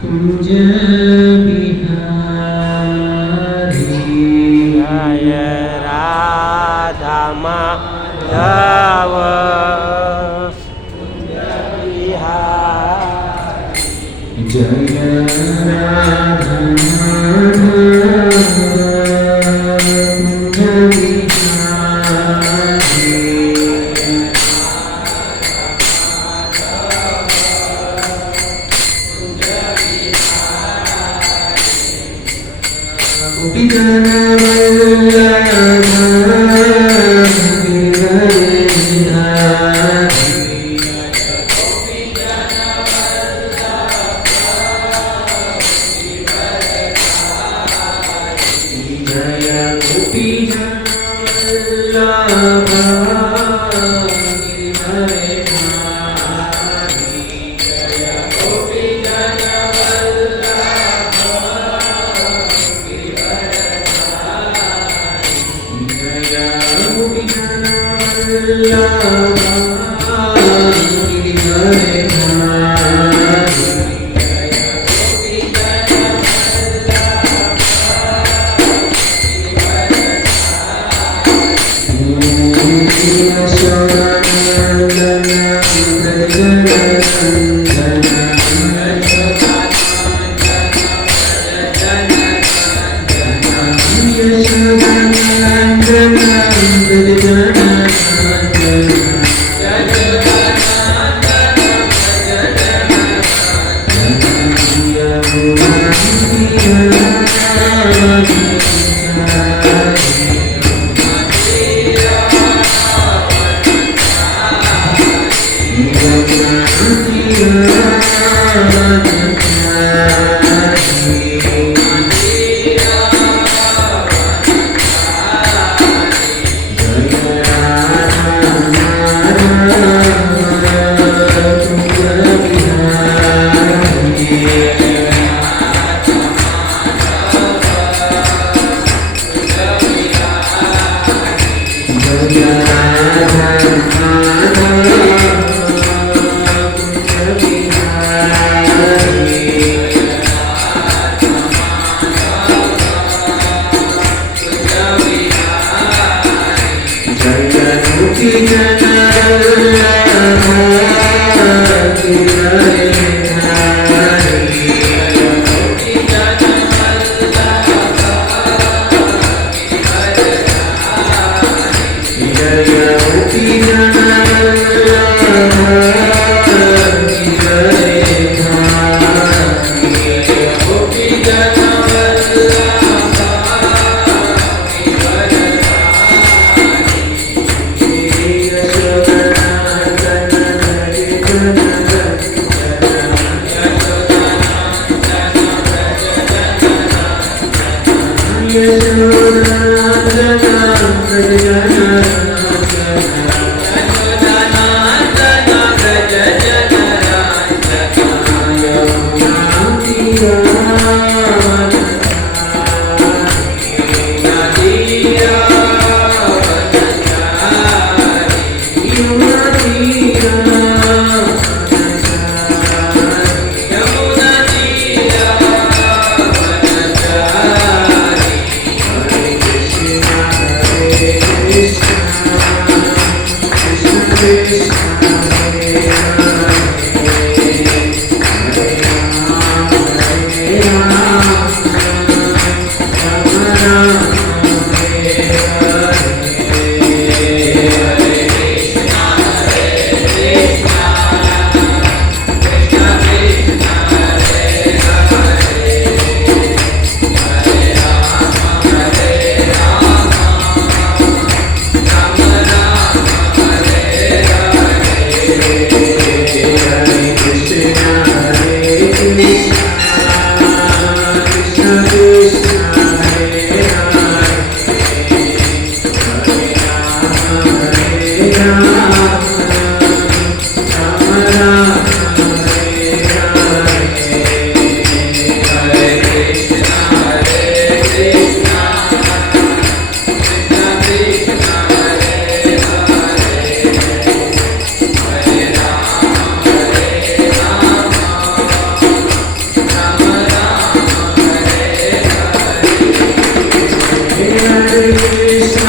कुंज बिहारी जय राधा माधव कुंज बिहारी जय राधा Hare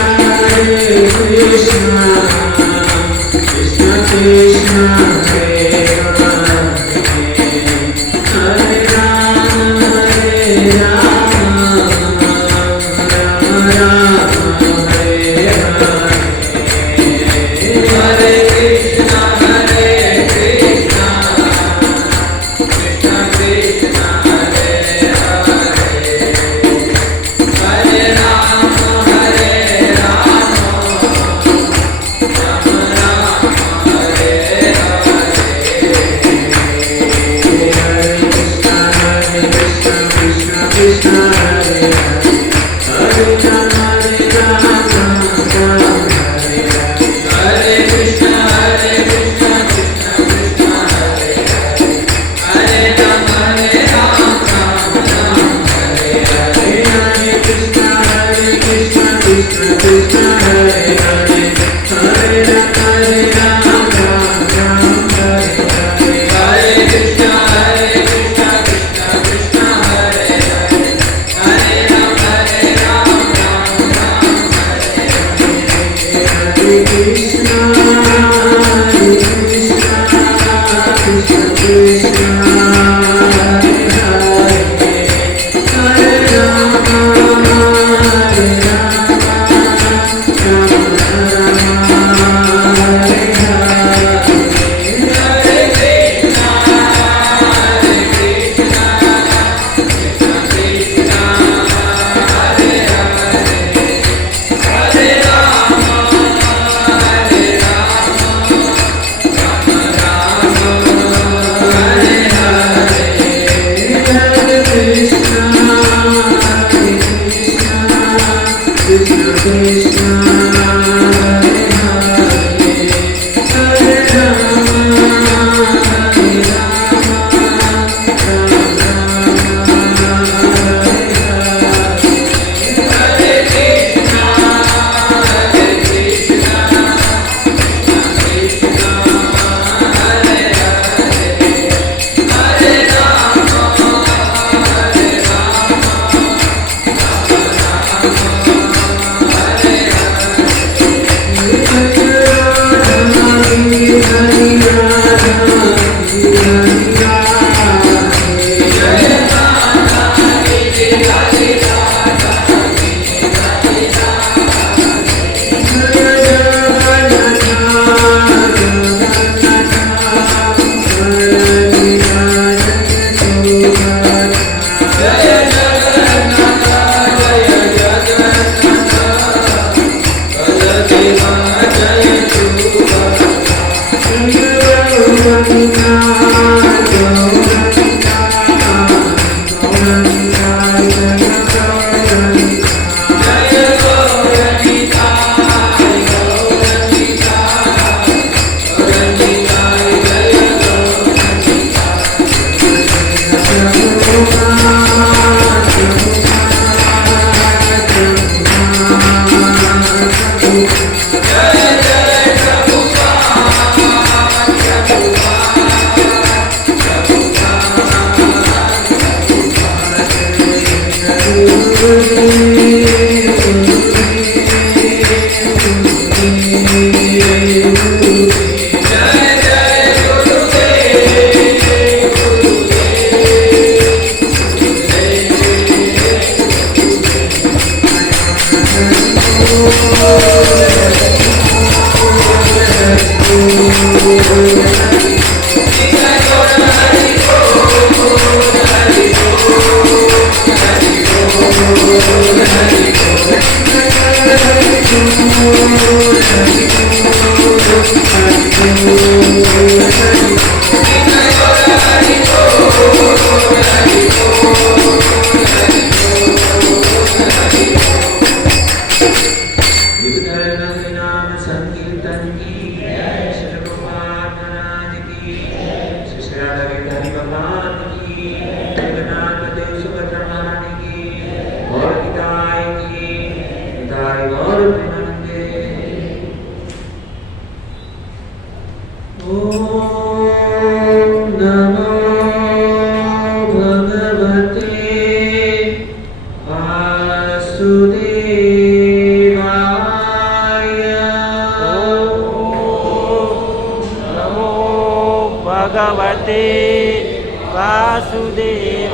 भगवते वासुदेवाय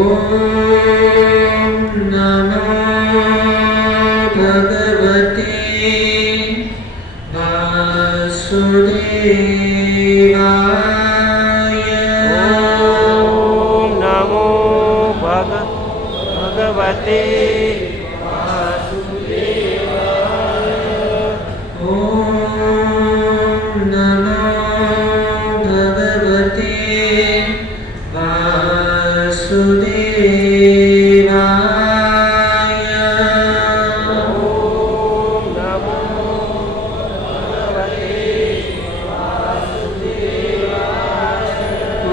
ॐ नमो भगवते वासुदेवाय ॐ नमो भगवते वासुदेवाय ॐ नमो भगवते वासुदेवाय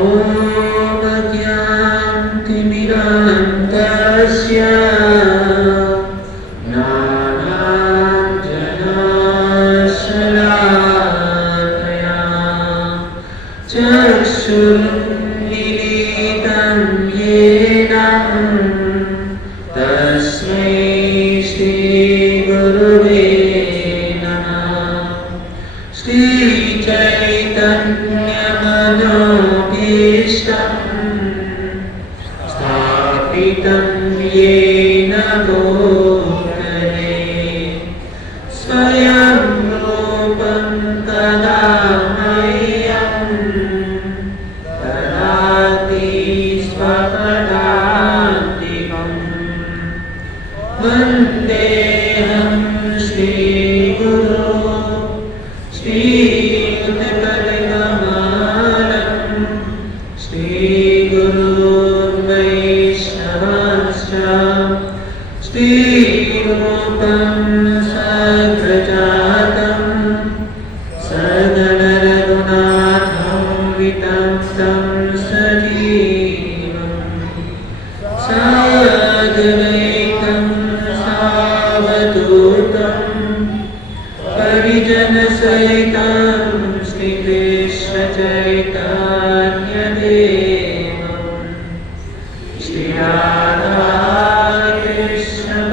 ॐ अज्ञानतिमिरान्धस्य ज्ञानाञ्जनशलाकया चक्षुरुन्मीलितं येन तस्मै श्रीगुरुवे नमः। श्रीचैतन्यमनोभीष्टं स्थापितं येन भूतले स्वयं रूपं तदा मह्यं ददाति स्वपदान्तिकम् वन्देऽहं श्रीगुरो श्रीयुतपदकमलं श्रीगुरुर्वैष्णवांश्च श्रीरूपं सग्रजातं सगणरघुनाथं विततं सजीवम् साद्वैतं सावधूतं परिजनसहितं श्रीकृष्णचैतन्यदेवं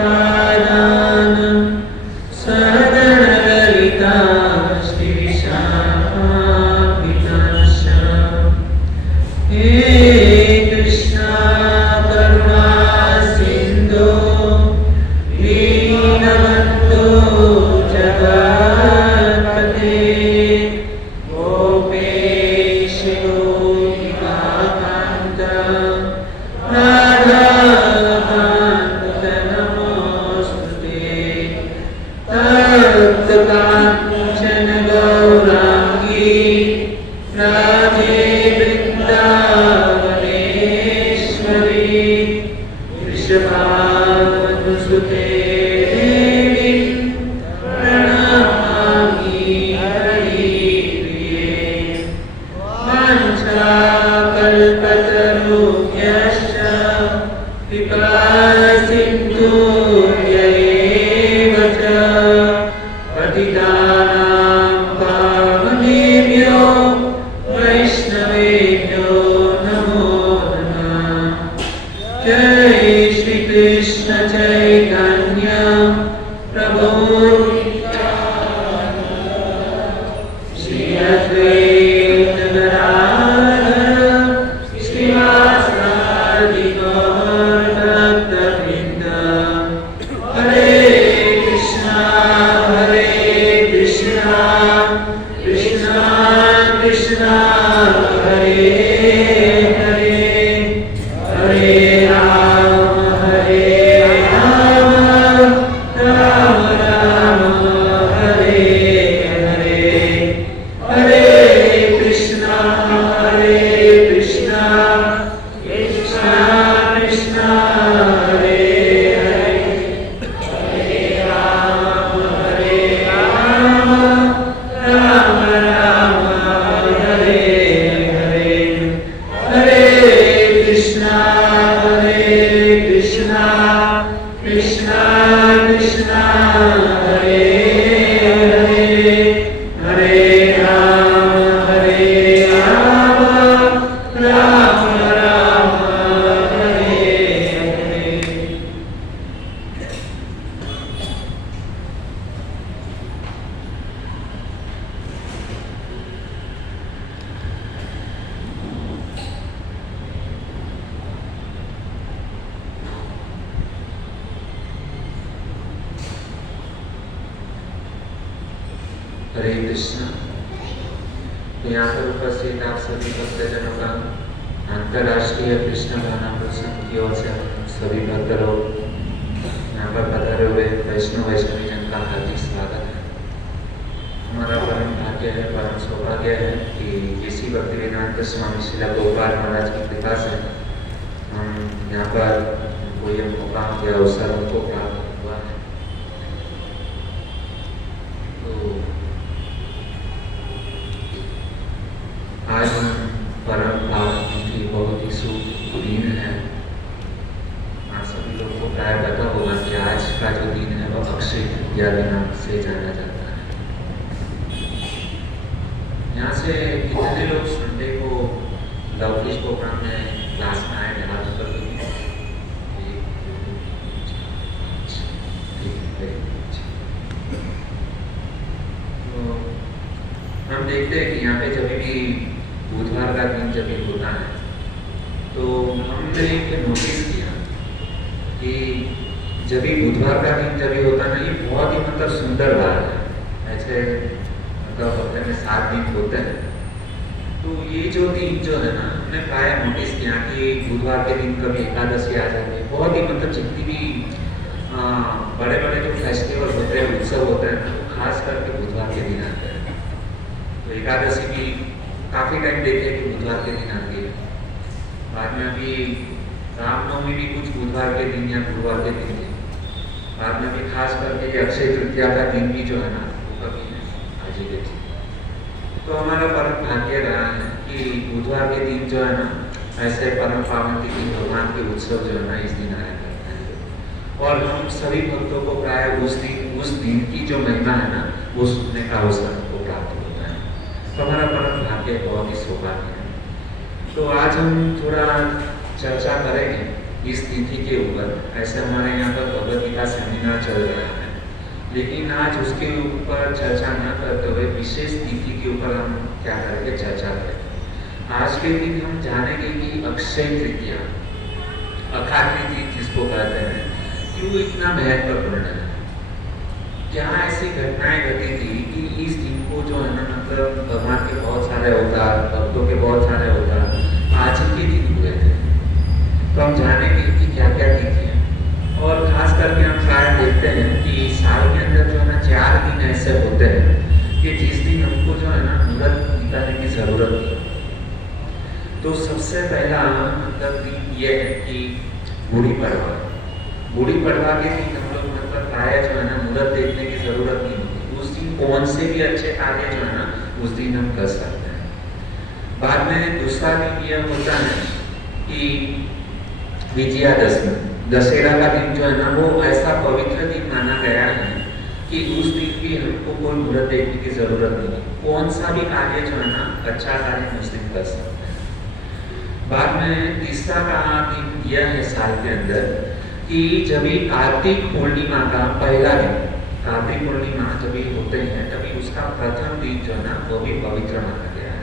श्रीराधाकृष्णपादान् सगणललिता श्रीशाखान्वितांश्च हे कृष्णा करुणा सिन्धो दीनबन्धो जगत्पते गोपेश गोपिकान्त राधाकान्त नमोऽस्तुते तप्तकाञ्चन गौराङ्गी राधे वृन्दावनेश्वरी कृष्ण। तो यहाँ पर उपस्थित आप सभी भक्तजनों का अंतर्राष्ट्रीय कृष्ण भावना संघ की ओर से हम सभी भक्त लोग यहाँ पर पधारे हुए वैष्णव वैष्णवी जन का हार्दिक स्वागत है। हमारा परम भाग्य है, परम सौभाग्य है कि इसी भक्तिवेदांत स्वामी श्रील गोपाल महाराज की कृपा से हम यहाँ पर हमको ये मौका या अवसर हमको प्राप्त हुआ है। तो आज हम परम पावन तिथि बहुत ही शुभ दिन है। आप सभी लोगों को प्राय पता होगा कि आज का जो दिन है वह अक्षय तृतीया के नाम से जाना जाता है। यहाँ से कितने लोग संडे को लवकुश प्रोग्राम में क्लास में आए थे? हाथ कर दीजिए। तो हम देखते हैं कि यहाँ पे जब भी बुधवार का दिन जब भी होता है तो हमने एक नोटिस किया कि जब भी बुधवार का दिन जब भी होता है ना, ये बहुत ही मतलब सुंदर बात है। ऐसे मतलब हफ्ते में 7 दिन होते हैं, तो ये जो दिन जो है ना, हमने प्राय नोटिस किया कि बुधवार के दिन कभी एकादशी आ जाती है। बहुत ही मतलब जितनी भी बड़े बड़े जो फेस्टिवल होते हैं, उत्सव होते हैं, तो खास करके बुधवार के दिन आते हैं। तो एकादशी भी काफ़ी टाइम देखे कि बुधवार के दिन आती है। बाद में अभी रामनवमी भी कुछ बुधवार के दिन या गुरुवार के दिन थे। बाद में भी खास करके अक्षय तृतीया का दिन भी जो है ना, वो कभी आज ही देखे। तो हमारा परम भाग्य रहा है कि बुधवार के दिन जो है ना, ऐसे परम पावन के दिन भगवान के उत्सव जो है ना, इस दिन आया करते हैं। और हम सभी भक्तों को प्राय उस दिन की जो महिमा है ना, वो सुनने का अवसर हमको प्राप्त होता है। तो हमारा परम भाग्य बहुत ही सौभाग्य है। तो आज हम थोड़ा चर्चा करेंगे इस तिथि के ऊपर। ऐसे हमारे यहाँ पर भगवद गीता सेमिनार चल रहा है, लेकिन आज उसके ऊपर चर्चा न करते हुए विशेष तिथि के ऊपर हम क्या करेंगे, चर्चा करेंगे। आज के दिन हम जानेंगे कि अक्षय तृतीया, अखात तिथि जिसको कहते हैं, क्यों इतना महत्वपूर्ण है। क्या ऐसी घटनाएं घटी थी कि इस दिन को जो है ना, मतलब भगवान के बहुत सारे अवतार, भक्तों के बहुत सारे अवतार आज ही के दिन हुए थे। तो हम जानेंगे कि क्या क्या तिथि है। और खास करके हम शायद देखते हैं कि साल के अंदर जो है ना 4 दिन ऐसे होते हैं कि जिस दिन हमको जो है ना मुहूर्त निकालने की जरूरत है। तो सबसे पहला मतलब दिन ये है कि गुड़ी पड़वा। गुड़ी पड़वा के दिन हम लोग मतलब प्राय जो है ना मुहूर्त देखने की जरूरत नहीं होती। उस दिन कौन से भी अच्छे कार्य जो है ना, उस दिन हम कर सकते हैं। बाद में दूसरा दिन यह होता है कि विजयादशमी, दशहरा का दिन जो है ना, वो ऐसा पवित्र दिन माना गया है कि उस दिन भी हमको कोई मुहूर्त देखने की जरूरत नहीं। कौन सा भी कार्य जो है ना, अच्छा कार्य उस दिन कर सकते हैं। बाद में तीसरा का दिन यह है साल के अंदर कि जब भी कार्तिक पूर्णिमा का पहला दिन, कार्तिक पूर्णिमा जब भी होते हैं, तभी उसका प्रथम दिन जो है ना, वो भी पवित्र माना गया है।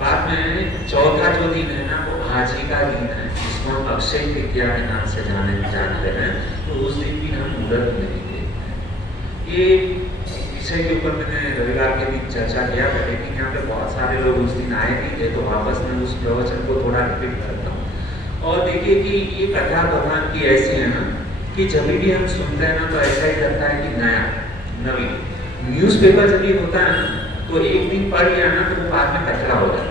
बाद में चौथा जो दिन है ना, वो आज ही का दिन है, जिसको हम अक्षय तृतीया के नाम से जानते हैं। तो उस दिन भी हम मुहूर्त नहीं देखते। ये विषय के ऊपर मैंने रविवार के दिन चर्चा किया था, लेकिन यहाँ पे बहुत सारे लोग उस दिन आए नहीं थे, तो वापस मैं उस प्रवचन को थोड़ा रिपीट करता हूँ। और देखिए कि ये कथा भगवान की ऐसी है ना कि जब भी हम सुनते हैं ना, तो ऐसा ही लगता है कि नया नवीन। न्यूज़पेपर जब भी होता है ना, तो एक दिन पढ़ लिया ना, तो वो बाद में कचरा हो जाता है।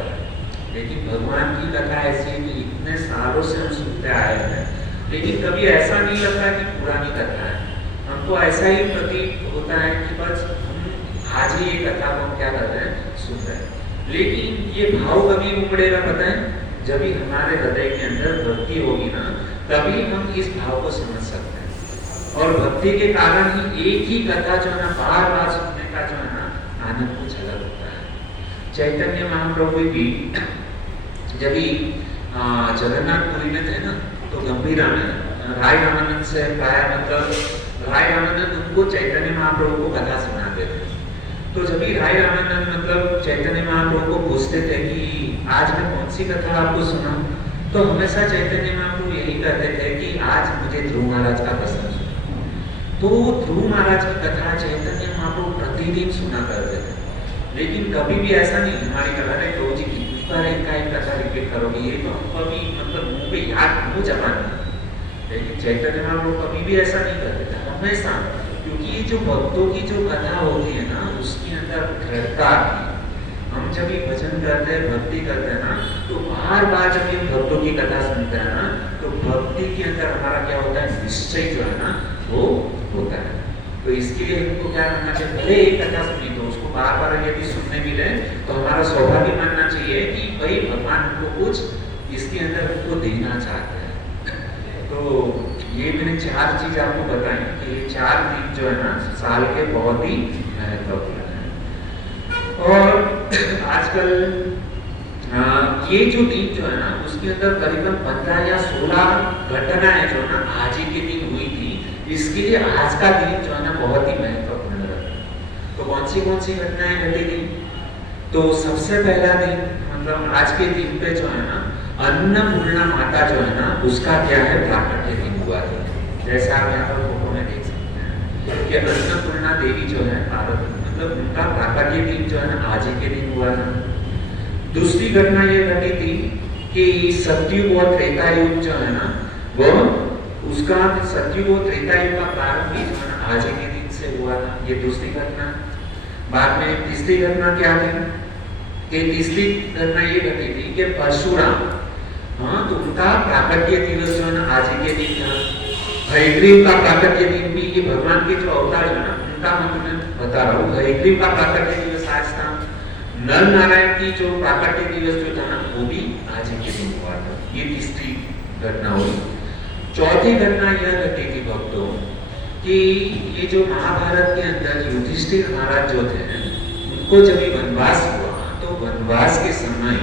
लेकिन भगवान की कथा ऐसी है कि इतने सालों से हम सुनते आए हैं, लेकिन कभी ऐसा नहीं लगता कि पुरानी कथा है। हमको ऐसा ही प्रतीत होता है कि बस आज ही ये कथा को हम क्या कर रहे हैं, सुन रहे हैं। लेकिन ये भाव कभी उमड़ेगा, पता है, जब भी हमारे हृदय के अंदर भक्ति होगी ना, तभी हम इस भाव को समझ सकते हैं। और भक्ति के कारण ही एक ही कथा जो है ना, बार बार सुनने का जो है ना, आनंद कुछ अलग होता है। चैतन्य महाप्रभु भी जब भी जगन्नाथपुरी में थे ना, तो गंभीरा में राय रामानंद से प्राय मतलब राय रामानंद उनको चैतन्य महाप्रभु को कथा सुनाते थे। तो जब भी राय रामानंद मतलब चैतन्य महाप्रभु को पूछते थे कि आज मैं कौन सी कथा आपको सुनाऊं, तो हमेशा चैतन्य महाप्रभु यही कहते थे कि आज मुझे ध्रुव महाराज का प्रसंग सुनाओ। तो ध्रुव महाराज की कथा चैतन्य महाप्रभु प्रतिदिन सुना करते थे। लेकिन कभी भी ऐसा नहीं हमारी कथा है प्रभु जी कितनी बार इनका एक कथा रिपीट करोगे, ये तो हम कभी मतलब मुंह पे याद मुंह जबान नहीं। लेकिन चैतन्य महाप्रभु कभी भी ऐसा नहीं करते थे, हमेशा। क्योंकि ये जो भक्तों की जो कथा होती है ना, उसके अंदर दृढ़ता आती है। हम जब ये भजन करते हैं, भक्ति करते हैं ना, तो बार बार जब ये भक्तों की कथा सुनते हैं ना, तो भक्ति के अंदर हमारा क्या होता है, निश्चय जो है ना वो होता है। तो इसके लिए हमको क्या करना चाहिए, भले एक कथा सुनी तो उसको बार बार यदि सुनने मिले तो हमारा सौभाग्य मानना चाहिए कि भाई भगवान हमको कुछ इसके अंदर हमको देना चाहते हैं। तो ये मैंने 4 चीज आपको बताई कि ये 4 दिन जो है ना साल के बहुत ही महत्वपूर्ण है। और आजकल ये जो दिन जो है ना उसके अंदर करीबन 15 या 16 घटनाएं जो है ना आज ही के दिन हुई थी। इसके लिए आज का दिन जो है ना बहुत ही महत्वपूर्ण है। तो कौन सी घटनाएं घटी थी? तो सबसे पहला दिन मतलब आज के दिन पे जो है ना अन्नपूर्णा माता जो है ना उसका क्या है प्राकट्य दिन हुआ था। जैसा आप यहाँ पर फोटो में देख सकते हैं कि अन्नपूर्णा देवी जो है भारत मतलब उनका प्राकट्य दिन जो है ना आज ही के दिन हुआ था। दूसरी घटना ये घटी थी कि सतयुग और त्रेता युग जो है ना वो उसका सतयुग और त्रेता युग का प्रारंभ भी जो है ना आज ही के दिन से हुआ था। ये दूसरी घटना। बाद में तीसरी घटना क्या थी कि तीसरी घटना ये घटी थी कि परशुराम तो उनका प्राकट्य दिवस जो है ना आज ही के दिन था। हयग्रीव का प्राकट्य दिन भी ये भगवान के जो अवतार है ना उनका मैं बता रहा हूँ। हयग्रीव का प्राकट्य दिवस आज था। नर नारायण की जो प्राकट्य दिवस जो था ना वो भी आज ही के दिन हुआ था। ये तीसरी घटना हुई। चौथी घटना यह घटी थी भक्तों कि ये जो महाभारत के अंदर युधिष्ठिर महाराज जो थे उनको जब वनवास हुआ तो वनवास के समय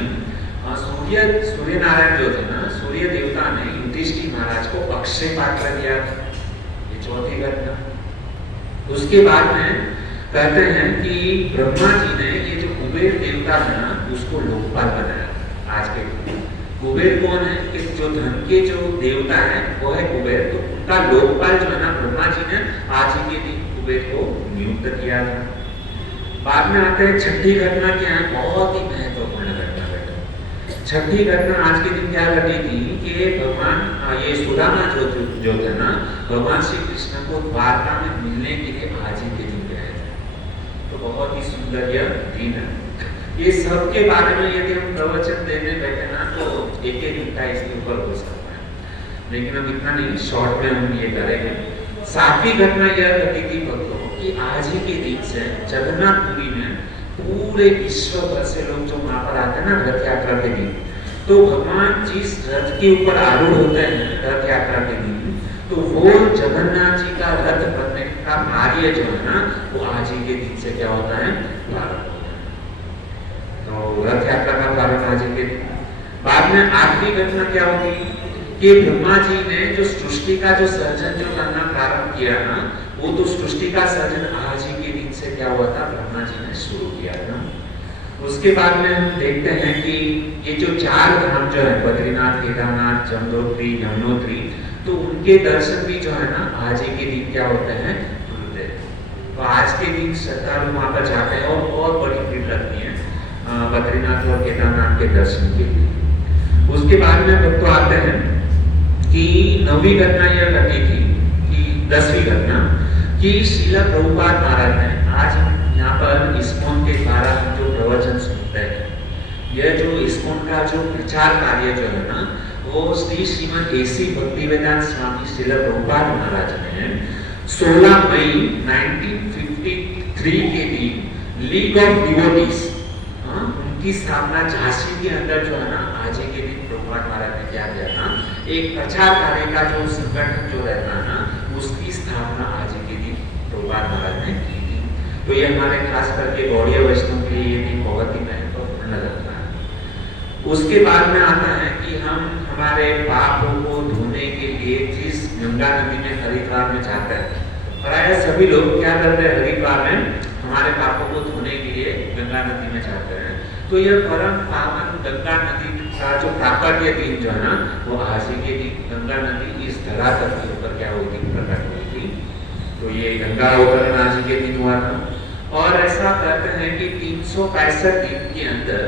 सूर्य नारायण जो थे ना सूर्य देवता ने युधिष्ठिर महाराज को अक्षय पात्र दिया था। ये चौथी घटना। उसके बाद में कहते हैं कि ब्रह्मा जी ने ये जो कुबेर देवता है ना उसको लोकपाल बनाया। आज के कुबेर कौन है कि जो धन के जो देवता है वो है कुबेर। तो उनका लोकपाल जो है ना ब्रह्मा जी ने आज ही के दिन कुबेर को नियुक्त किया था। बाद में आते हैं छठी घटना क्या है, बहुत ही महत्वपूर्ण घटना बेटा। छठी घटना आज के दिन क्या घटी थी कि भगवान ये सुदामा जो थे ना भगवान श्री कृष्ण को द्वारका में मिलने के लिए आज ही के दिन गए थे। तो बहुत ही सुंदर यह दिन है। ये सब के बारे में यदि हम प्रवचन देने बैठे ना तो एक घंटा इसके ऊपर हो सकता है, लेकिन हम इतना नहीं शॉर्ट में हम ये करेंगे। सातवीं घटना यह घटी थी भक्तों कि आज ही के दिन से जगन्नाथपुरी में पूरे विश्व भर से लोग जो वहां पर आते हैं ना रथ यात्रा के दिन, तो भगवान जिस रथ के ऊपर आरूढ़ होते हैं रथ यात्रा के दिन, तो वो जगन्नाथ जी का रथ बनने का कार्य जो है ना वो आज ही के दिन से क्या होता है प्रारंभ होता है। तो रथ यात्रा का प्रारंभ आज ही के दिन। बाद में आखिरी घटना क्या होगी कि ब्रह्मा जी ने जो सृष्टि का जो सर्जन जो करना प्रारंभ किया ना वो तो सृष्टि का सर्जन आज ही के दिन से क्या हुआ था ब्रह्मा जी ने शुरू किया था। उसके बाद में हम देखते हैं कि ये जो 4 धाम जो है बद्रीनाथ, केदारनाथ, जमनोत्री, यमुनोत्री, तो उनके दर्शन भी जो है ना आज ही के दिन क्या होते हैं खुलते हैं। तो आज के दिन श्रद्धालु वहां पर जाते हैं और बहुत बड़ी भीड़ लगती है बद्रीनाथ और केदारनाथ के दर्शन के लिए। उसके बाद में भक्तों आते हैं कि 9वीं घटना यह घटी थी कि 10वीं घटना कि श्रील प्रभुपाद महाराज ने आज यहाँ पर इस्कॉन के द्वारा हम जो प्रवचन सुनते हैं, यह जो इस्कॉन का जो प्रचार कार्य जो है ना वो श्रीमद एसी भक्तिवेदांत स्वामी श्रील प्रभुपाद महाराज ने 16 मई 1953 के दिन लीग ऑफ डिवोटीज उनकी स्थापना झांसी के अंदर जो है ना आज के दिन प्रभुपाद महाराज ने क्या किया था, एक प्रचार कार्य का जो संगठन जो रहता है ना उसकी स्थापना आज के दिन प्रभुपाद महाराज ने की थी। तो ये हमारे खास करके गौड़ीय वैष्णव के लिए ये दिन बहुत ही महत्वपूर्ण लगता है। उसके बाद में आता है कि हम हमारे पापों को धोने के लिए जिस गंगा नदी में हरिद्वार में जाते हैं, प्राय सभी लोग क्या करते हैं हरिद्वार में हमारे पापों को धोने के लिए गंगा नदी में जाते हैं। तो यह परम पावन गंगा नदी का जो प्राकट्य दिन जो है ना वो आज ही के दिन गंगा नदी इस धरातल के ऊपर क्या हुई थी प्रकट हुई थी। तो ये गंगा अवतरण आज के दिन हुआ था। और ऐसा कहते हैं कि 365 दिन के अंदर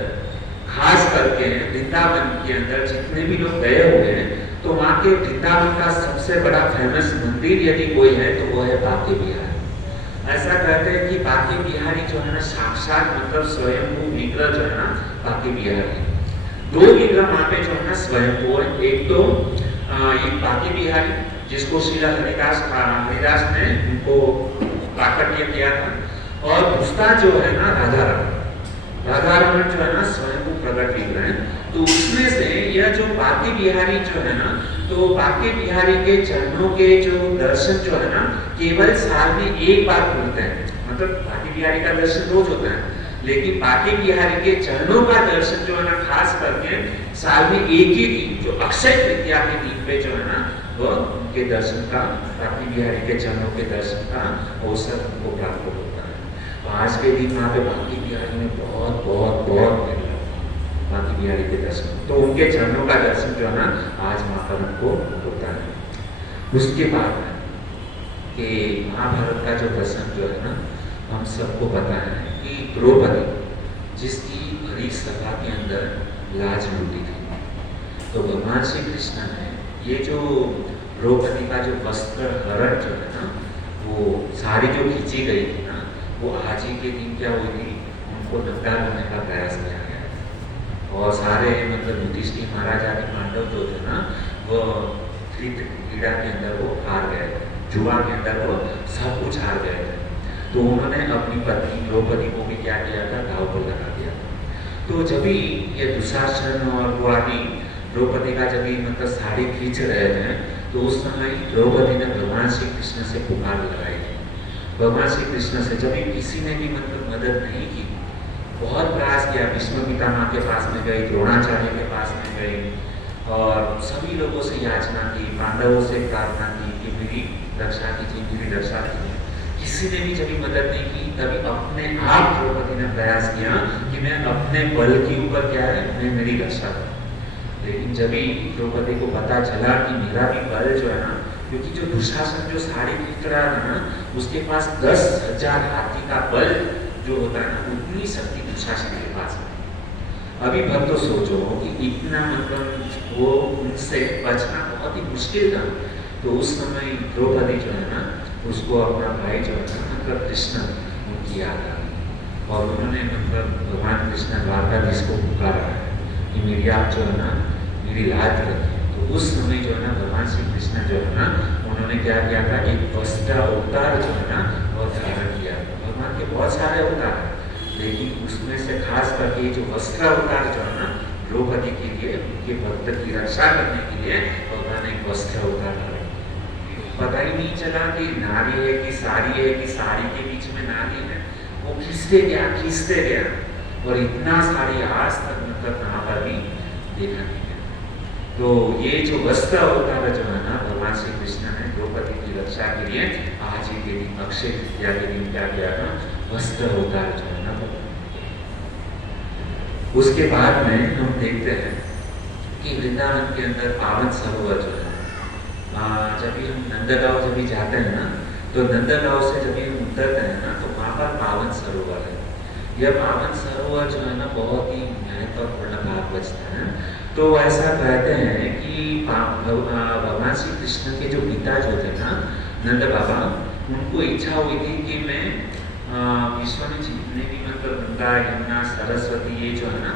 खास करके वृंदावन के अंदर जितने भी लोग गए हुए हैं तो वहाँ के वृंदावन का सबसे बड़ा फेमस मंदिर यदि कोई है तो वो है बांके बिहारी। ऐसा कहते हैं कि बांके बिहारी जो है ना साक्षात मतलब स्वयंभू विग्रह जो है ना बांके बिहारी। दो विग्रह वहाँ पे जो है ना स्वयंभू है। एक तो एक बांके बिहारी जिसको श्री हरिदास ने उनको प्राकट्य किया था, और दूसरा जो है ना राधा रमन जो है ना स्वयं को प्रकट विग्रह है। तो उसमें से यह जो बांके बिहारी जो है ना, तो बांके बिहारी के चरणों के जो दर्शन जो है ना केवल साल में एक बार खुलते हैं। मतलब बांके बिहारी का दर्शन रोज होता है, लेकिन बांके बिहारी के चरणों का दर्शन जो है ना खास करके साल में एक ही दिन जो अक्षय तृतीया के दिन पे जो है ना वो उनके दर्शन का, बांके बिहारी के चरणों के दर्शन का अवसर उनको प्राप्त होता है। तो आज के दिन वहाँ पे बांके बिहारी में बहुत बहुत बहुत भीड़ लगती है बांके बिहारी के दर्शन, तो उनके चरणों का दर्शन जो है ना आज वहाँ पर उनको होता है। उसके बाद कि महाभारत का जो दर्शन जो है ना हम सबको पता है कि द्रौपदी जिसकी भरी सभा के अंदर लाज लूटी थी, तो भगवान श्री कृष्ण ने ये जो द्रौपदी का जो वस्त्र हरण जो है ना वो साड़ी जो खींची गई थी ना वो आज ही के दिन क्या हुई थी, उनको नंगा करने का प्रयास किया गया। और सारे मतलब युधिष्ठिर महाराज आदि पांडव जो थे ना वो क्रीड़ा के अंदर वो हार गए थे, जुआ के अंदर वो सब कुछ हार गए थे। तो उन्होंने अपनी पत्नी द्रौपदी को भी क्या किया था, दाव पर लगा दिया था। तो जब भी ये दुशासन और वो आदि द्रौपदी का जब भी मतलब साड़ी खींच रहे थे तो उस समय द्रौपदी ने भगवान श्री कृष्ण से पुकार लगाई थी। भगवान श्री कृष्ण से जब भी किसी ने भी मतलब मदद नहीं की, बहुत प्रयास किया, भीष्म पितामह के पास में गई, द्रोणाचार्य के पास में गई और सभी लोगों से याचना की, पांडवों से प्रार्थना की कि मेरी रक्षा कीजिए, मेरी रक्षा कीजिए। किसी ने भी जब मदद नहीं की तभी अपने आप द्रौपदी ने प्रयास किया कि मैं अपने बल के ऊपर क्या है मैं मेरी रक्षा करूं। लेकिन जब भी द्रौपदी को पता चला कि मेरा भी बल जो है ना, क्योंकि जो दुशासन जो साड़ी खींच रहा था ना उसके पास 10,000 हाथी का बल जो होता है ना उतनी शक्ति दुशासन के पास है। अभी भक्त तो सोचो कि इतना मतलब वो उनसे बचना बहुत ही मुश्किल था। तो उस समय द्रौपदी जो है ना उसको अपना भाई जो है ना मतलब कृष्ण उनकी याद आ गई और उन्होंने मतलब भगवान कृष्ण द्वारकाधीश को पुकारा है कि मेरी आप जो है ना मेरी लाज रखिए। तो उस समय जो है ना भगवान श्री कृष्ण जो है ना उन्होंने क्या किया था, एक वस्त्र अवतार जो है ना वो धारण किया। भगवान के बहुत सारे अवतार हैं, लेकिन उसमें से खास करके जो वस्त्र अवतार जो है ना द्रौपदी के लिए, उनके भक्त की रक्षा करने के लिए भगवान एक वस्त्र अवतार धारण। पता ही नहीं चला कि नारी है कि साड़ी के बीच में नारी है, वो खींचते गया और इतना साड़ी आज तक मतलब कहाँ पर भी देखा नहीं गया। तो ये जो वस्त्र अवतार जो है ना भगवान श्री कृष्ण ने द्रौपदी की रक्षा के लिए आज ही के दिन अक्षय तृतीया के दिन क्या किया था, वस्त्र अवतार जो है ना। उसके बाद में हम देखते हैं कि वृंदावन के अंदर पावन सरोवर जो है, जब भी हम नंदगांव जब भी जाते हैं ना तो नंदगांव से जब भी हम उतरते हैं ना तो वहाँ पर पावन सरोवर है। यह पावन सरोवर जो है ना बहुत ही महत्वपूर्ण भाग बचता है। तो ऐसा कहते हैं कि भगवान श्री कृष्ण के जो पिता जो थे ना नंद बाबा, उनको इच्छा हुई थी कि मैं विश्व में जितने भी मतलब गंगा यमुना सरस्वती ये जो है ना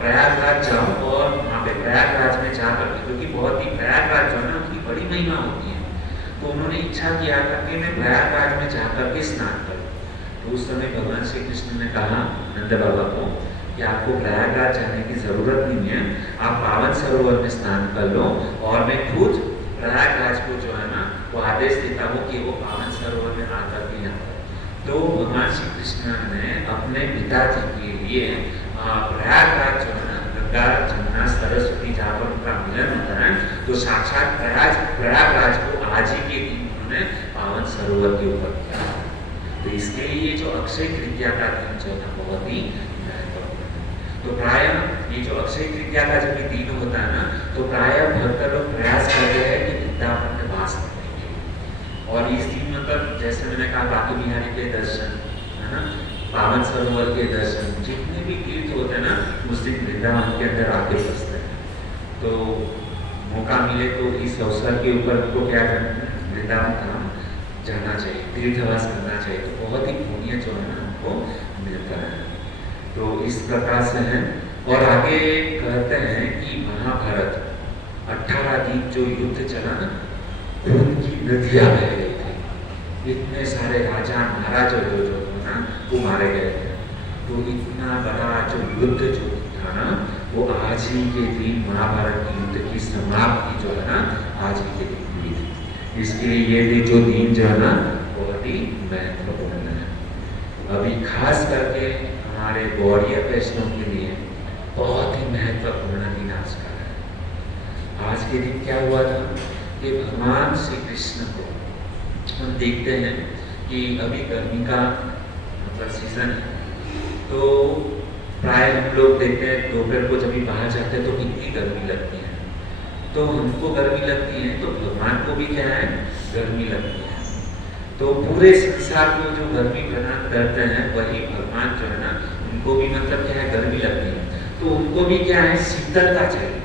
प्रयागराज जाऊँ और वहाँ पे प्रयागराज में जाकर, क्योंकि बहुत ही प्रयागराज जो है ना उनकी बड़ी महिमा होती है, तो उन्होंने इच्छा किया था कि मैं प्रयागराज में जाकर के स्नान करूँ। तो उस समय भगवान श्री कृष्ण ने कहा नंद बाबा को कि आपको प्रयागराज जाने की जरूरत नहीं है, आप पावन सरोवर में स्नान कर लो और मैं खुद प्रयागराज को जो है ना वो आदेश देता हूँ कि वो पावन सरोवर में आकर के यहाँ पर। तो भगवान श्री कृष्ण ने अपने पिताजी के लिए प्रयागराज जो है ना गंगा जमुना सरस्वती जहाँ पर उनका मिलन होता है, तो साक्षात प्रयागराज को आज ही के दिन उन्होंने पावन सरोवर के ऊपर किया। तो इसके लिए जो अक्षय तृतीया का दिन जो है बहुत ही महत्वपूर्ण है। तो प्राय ये जो अक्षय तृतीया का जब दिन होता है ना तो प्राय भक्त लोग प्रयास करते हैं कि वृंदावन में वास करने के लिए, और इस दिन मतलब मतलब जैसे मैंने कहा बाकी बिहारी के दर्शन, है ना, पावन सरोवर के दर्शन, जितने भी तीर्थ होते हैं ना उस दिन वृंदावन के अंदर आके बसते हैं। तो मौका मिले तो इस अवसर के ऊपर हमको क्या करना है, वृंदावन धाम जाना चाहिए, तीर्थवास करना चाहिए, तो बहुत ही पुण्य जो है ना हमको मिलता है। तो इस प्रकार से है। और आगे कहते हैं कि महाभारत 18 दिन जो युद्ध चला ना, खून की नदियां बह गई थी, इतने सारे राजा महाराज जो ना वो मारे गए थे। तो इतना बड़ा जो युद्ध जो था ना, वो आज ही के दिन महाभारत के युद्ध की समाप्ति जो है ना आज ही के दिन हुई थी। इसके लिए ये जो दिन जो है ना बहुत ही महत्वपूर्ण है। अभी खास करके हमारे गौड़ीय वैष्णव के लिए बहुत ही महत्वपूर्ण दिन आज का है। आज के दिन क्या हुआ था कि भगवान श्री कृष्ण को हम देखते हैं कि अभी गर्मी का मतलब सीजन है, तो प्राय हम लोग देखते हैं दोपहर को जब भी बाहर जाते हैं तो कितनी गर्मी लगती है। तो हमको गर्मी लगती है तो भगवान को भी क्या है, गर्मी लगती है। तो पूरे संसार को जो गर्मी प्रदान करते हैं वही भगवान जो है ना उनको भी मतलब क्या है, गर्मी लगती है, तो उनको भी क्या है, शीतलता चाहिए।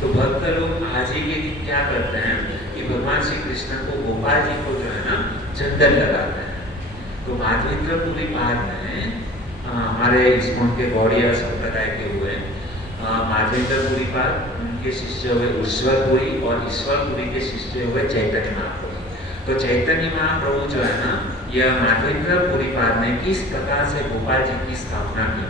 तो भक्त लोग आज ही के दिन क्या करते हैं कि भगवान श्री कृष्ण को, गोपाल जी को जो है ना चंदन लगाते हैं। तो माधवेंद्रपुरी पाद में हमारे इस्कॉन के गौड़ीय संप्रदाय के हुए माधवेंद्रपुरी पाद, उनके शिष्य हुए ईश्वरपुरी, और ईश्वरपुरी के शिष्य हुए चैतन्य महाप्रभु। तो चैतन्य महाप्रभु जो है ना, यह माधवेंद्रपुरी पाद ने किस प्रकार से गोपाल जी की स्थापना की,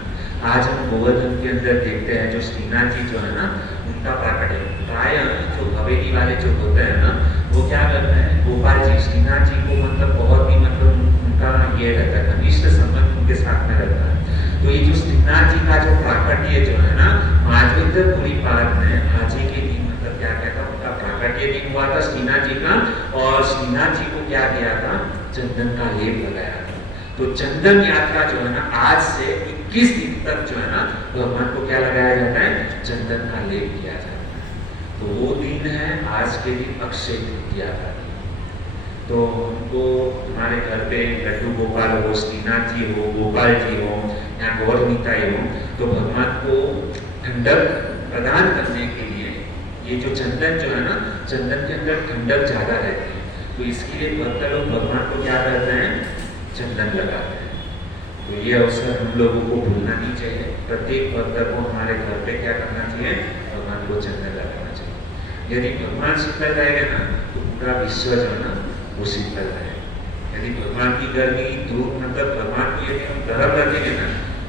आज हम गोवर्धन के अंदर देखते हैं। जो श्रीनाथ जी जो है ना उनका प्राकट्य, प्राय जो हवेली वाले जो होते हैं ना वो क्या करते हैं, गोपाल जी श्रीनाथ जी को मतलब बहुत ही मतलब उनका ये रहता है, घनिष्ठ संबंध उनके साथ में रहता है। तो ये जो श्रीनाथ जी का जो प्राकट्य जो है ना माधवेंद्रपुरी पाद में आज ही के दिन मतलब क्या कहता है, उनका प्राकट्य दिन हुआ था श्रीनाथ जी का, और श्रीनाथ जी को क्या किया था, चंदन का लेप लगाया था। तो चंदन यात्रा जो है ना आज से 21 दिन तक जो है ना भगवान को क्या लगाया जाता है, चंदन का लेप किया जाता है। तो वो दिन है आज के दिन अक्षय तृतीया का दिन। तो हमको हमारे घर पे लड्डू गोपाल हो, श्रीनाथ जी हो, गोपाल जी हो या गौर निताई हो, तो भगवान को ठंडक प्रदान करने के लिए ये जो चंदन जो है ना, चंदन के अंदर ठंडक ज्यादा रहती है, तो इसके लिए भक्त लोग भगवान को क्या करते हैं, चंदन लगाते हैं। तो ये अवसर हम लोगों को भूलना नहीं चाहिए। प्रत्येक भक्त को हमारे घर पे क्या करना चाहिए, भगवान को चंदन लगाना चाहिए। यदि भगवान शीतल रहेगा ना तो पूरा विश्व जो है ना वो शीतल रहेगा। यदि भगवान की गर्मी दूर मतलब भगवान को यदि हम गर्म रखेंगे ना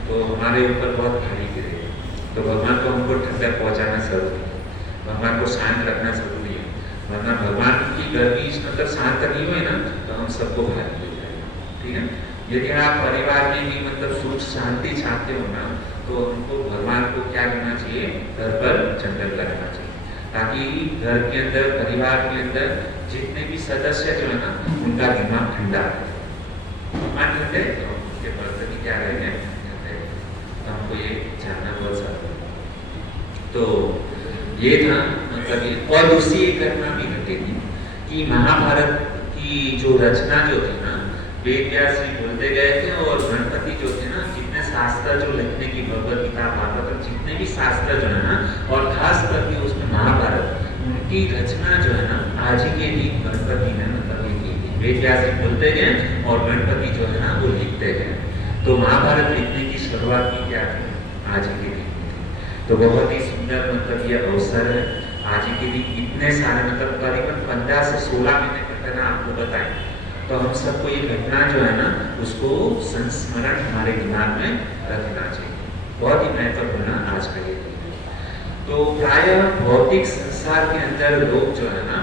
तो हमारे ऊपर बहुत भारी गिरेगा। तो भगवान को हमको ठंडक पहुँचाना जरूरी है, भगवान को शांत रखना जरूरी है, वरना भगवान की गर्मी मतलब शांत नहीं हुई ना तो हम सबको भारी हो जाएगा। ठीक है, यदि आप परिवार में भी मतलब सुख शांति चाहते हो ना तो हमको भगवान को क्या करना चाहिए, घर पर चंदन लगाना चाहिए, ताकि घर के अंदर परिवार के अंदर जितने भी सदस्य जो है ना उनका दिमाग ठंडा रहे। भगवान ठंडे तो उनके बर्तन ही क्या रहेंगे, तो हमको ये जानना बहुत जरूरी। तो ये था मतलब। और दूसरी एक घटना भी घटी थी कि महाभारत की जो रचना जो थी ना, वेद व्यास जी बोलते गए थे, और गणपति जो थे ना, जितने शास्त्र जो लिखने की भगवत गीता भागवत जितने भी शास्त्र जो है ना, और खास करके उसमें महाभारत, उनकी रचना जो है ना आज ही के दिन गणपति ने मतलब लिखी थी। वेद व्यास जी बोलते गए और गणपति जो है ना वो लिखते गए। तो महाभारत लिखने की शुरुआत की क्या थी, आज ही के दिन थी। तो बहुत ही सुंदर मतलब ये अवसर है। आज ही के दिन इतने सारे मतलब करीबन 15 से 16 महीने का ना आपको बताएं, तो हम सबको ये घटना जो है ना उसको संस्मरण हमारे दिमाग में रखना चाहिए। बहुत ही महत्वपूर्ण आज का ये दिन है। तो प्राय भौतिक संसार के अंदर लोग जो है ना